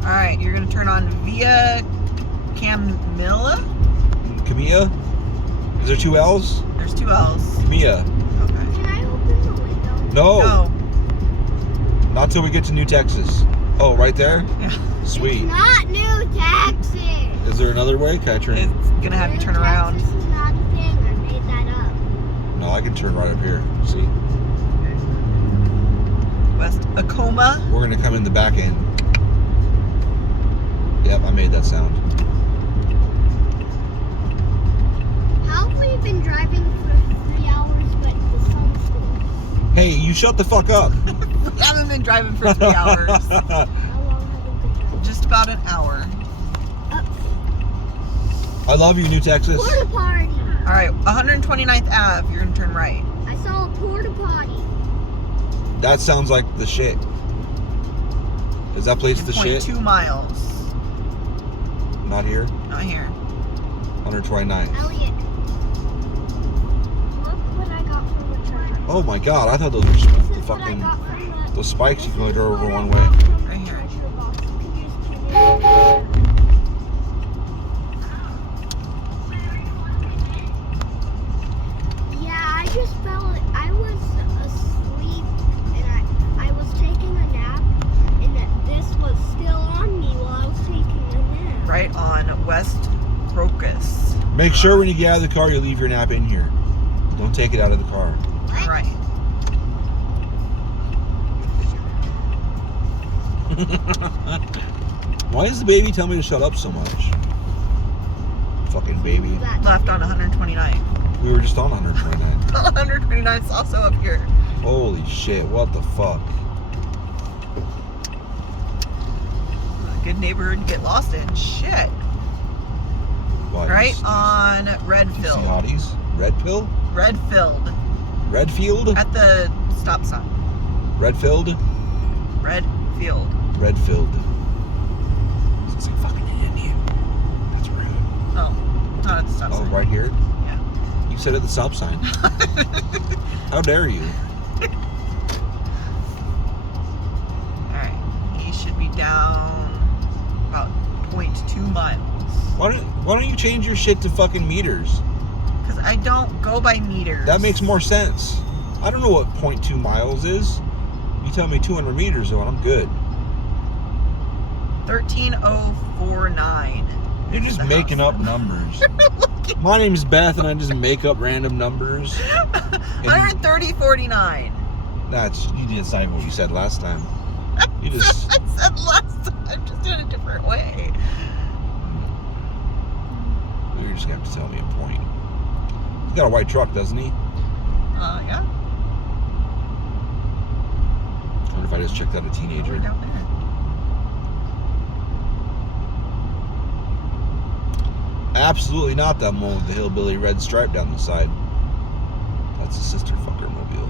All right, you're gonna turn on Via Camilla. Camilla? Is there two L's? There's two L's. Camilla. Okay. Can I open the window? No, No. not till we get to New Texas. Oh, right there? Yeah. Sweet. It's not New Texas. Is there another way? Can I turn? It's gonna have you turn around. Texas is not a thing. I made that up. No, I can turn right up here. See? West Acoma. We're gonna come in the back end. Yep, I made that sound. How have we been driving for 3 hours, but the sun's still? Hey, you shut the fuck up. We haven't been driving for 3 hours. How long have we been driving? Just about an hour. I love you, New Texas. Porta potty. All right, 129th Ave. You're gonna turn right. I saw a porta potty. That sounds like the shit. Is that place In the shit? 0.2 miles. Not here. Not here. 129. Elliot. Look what I got from the treasure. Oh my god, I thought those were This the is what I fucking got from the. those spikes you can only go over one This is way. what I got from Right the here. treasure box. You can just put it in. Yeah, I just fell. I was Make sure when you get out of the car, you leave your nap in here. Don't take it out of the car. Right. Why does the baby tell me to shut up so much? Fucking baby. Left on 129. We were just on 129. 129 is also up here. Holy shit, what the fuck? A good neighborhood to get lost in. Shit. What, Right you on see Redfield. hotties? Red pill? Redfield. Redfield? At the stop sign. Redfield? Redfield. Redfield. It's like fucking Indian. That's rude. Oh, not at the stop Oh, sign. right here? Yeah. You said at the stop sign. How dare you? Alright. He should be down about 0.2 miles. Why don't you change your shit to fucking meters? Because I don't go by meters. That makes more sense. I don't know what 0.2 miles is. You tell me 200 meters though, and I'm good. 13049. You're just The making house. up numbers. My name's Beth, and I just make up random numbers. 13049. That's that's not even what you said last time. You just I said last time, just in a different way. you're just gonna have to tell me a point. He's got a white truck, doesn't he? Yeah. I wonder if I just checked out a Way teenager. down there. Absolutely not that one with the hillbilly red stripe down the side. That's a sister fucker mobile.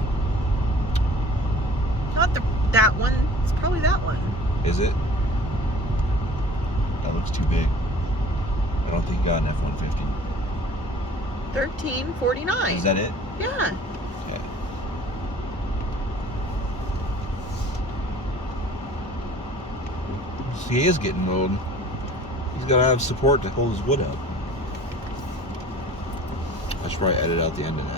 Not that one. It's probably that one. Is it? That looks too big. I don't think you got an F-150. 1349. Is that it? Yeah. Yeah. He is getting old. He's got to have support to hold his wood up. I should probably edit out the end of that.